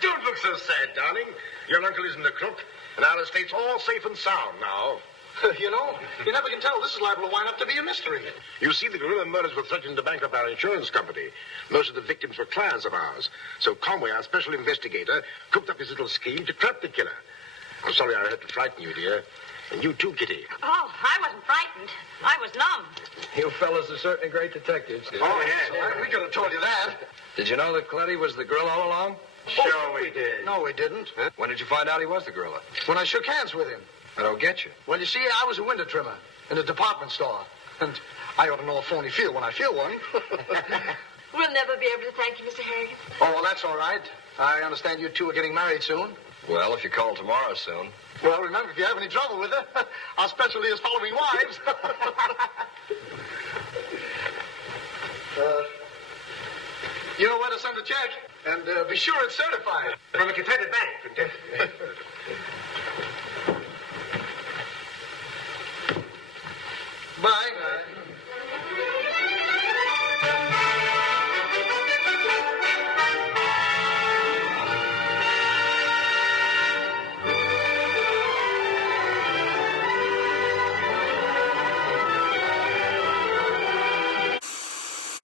Don't look so sad, darling. Your uncle isn't a crook, and our estate's all safe and sound now. You know, you never can tell. This is liable to wind up to be a mystery. You see, the gorilla murders were threatening to bankrupt our insurance company. Most of the victims were clients of ours. So Conway, our special investigator, cooked up his little scheme to trap the killer. I'm sorry I had to frighten you, dear. And you too, Kitty. Oh, I wasn't frightened. I was numb. You fellas are certainly great detectives. Oh, yeah. We could have told you that. Did you know that Cletty was the gorilla all along? Sure we did. No, we didn't. Huh? When did you find out he was the gorilla? When I shook hands with him. I don't get you. Well, you see, I was a window trimmer in a department store. And I ought to know a phony feel when I feel one. We'll never be able to thank you, Mr. Harrigan. Oh, well, that's all right. I understand you two are getting married soon. Well, if you call tomorrow soon. Well, remember, if you have any trouble with her, our specialty is following wives. You know where to send the check? And be sure it's certified. From a Confederate bank. Bye.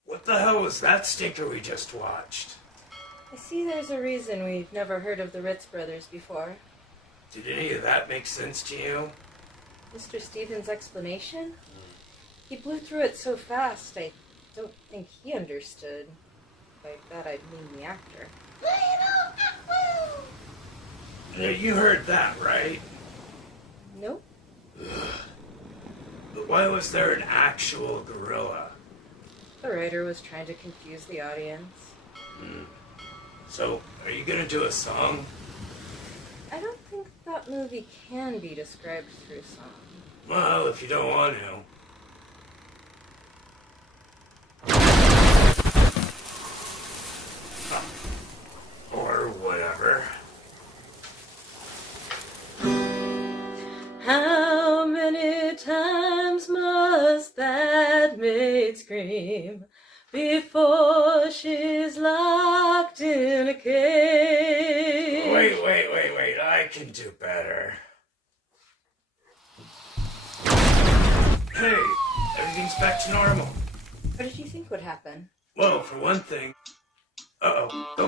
What the hell was that stinker we just watched? I see there's a reason we've never heard of the Ritz Brothers before. Did any of that make sense to you? Mr. Stevens' explanation? He blew through it so fast, I don't think he understood. By that I'd mean the actor. Lionel Atwill! Yeah, you heard that, right? Nope. But why was there an actual gorilla? The writer was trying to confuse the audience. So, are you gonna do a song? I don't think that movie can be described through song. Well, if you don't want to. Or whatever. How many scream before she's locked in a cage. Wait, I can do better. Hey, everything's back to normal. What did you think would happen? Well, for one thing... Uh-oh. Go.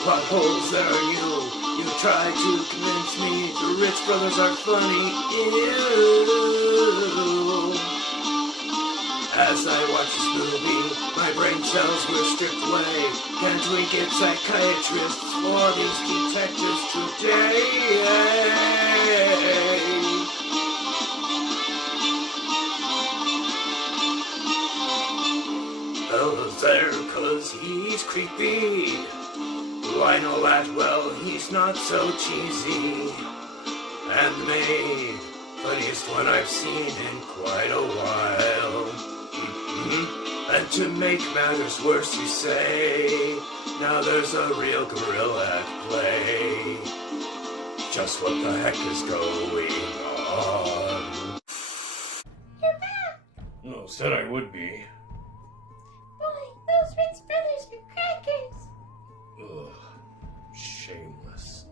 Plot holes that are you. You try to convince me the Ritz Brothers are funny. Ew. As I watch this movie, my brain cells were stripped away. Can't we get psychiatrists for these detectives today? Bella's there 'cause he's creepy. Lionel Atwill, he's not so cheesy. And the maid, funniest one I've seen in quite a while. And to make matters worse, you say, now there's a real gorilla at play. Just what the heck is going on? You're back! No, said I would be. Boy, those Ritz Brothers are crackers. Ugh, shameless.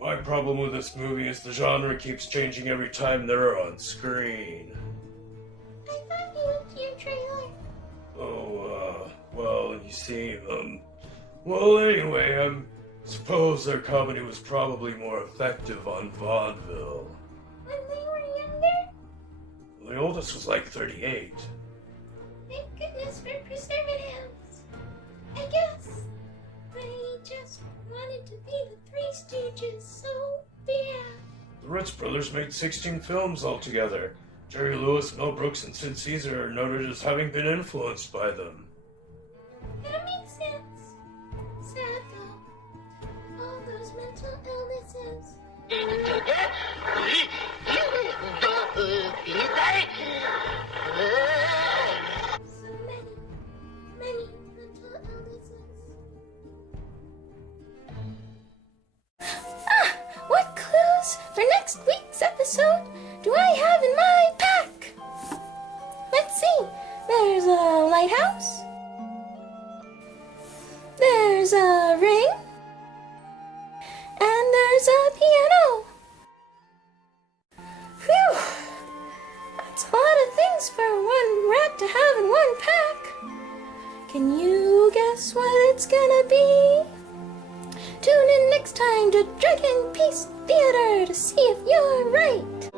My problem with this movie is the genre keeps changing every time they're on screen. I thought you looked your trailer. Well, you see, well, anyway, I suppose their comedy was probably more effective on vaudeville. When they were younger? The oldest was like 38. Thank goodness for preservatives. I guess. I just wanted to be the Three Stooges so bad. The Ritz Brothers made 16 films altogether. Jerry Lewis, Mel Brooks, and Sid Caesar are noted as having been influenced by them. That makes sense. Sad though. All those mental illnesses. So many mental illnesses. What clues for next week's episode do I have in my pack? Let's see. There's a lighthouse. There's a ring. And there's a piano. Phew. That's a lot of things for one rat to have in one pack. Can you guess what it's gonna be? Tune in next time to Dragon Piece Theater to see if you're right.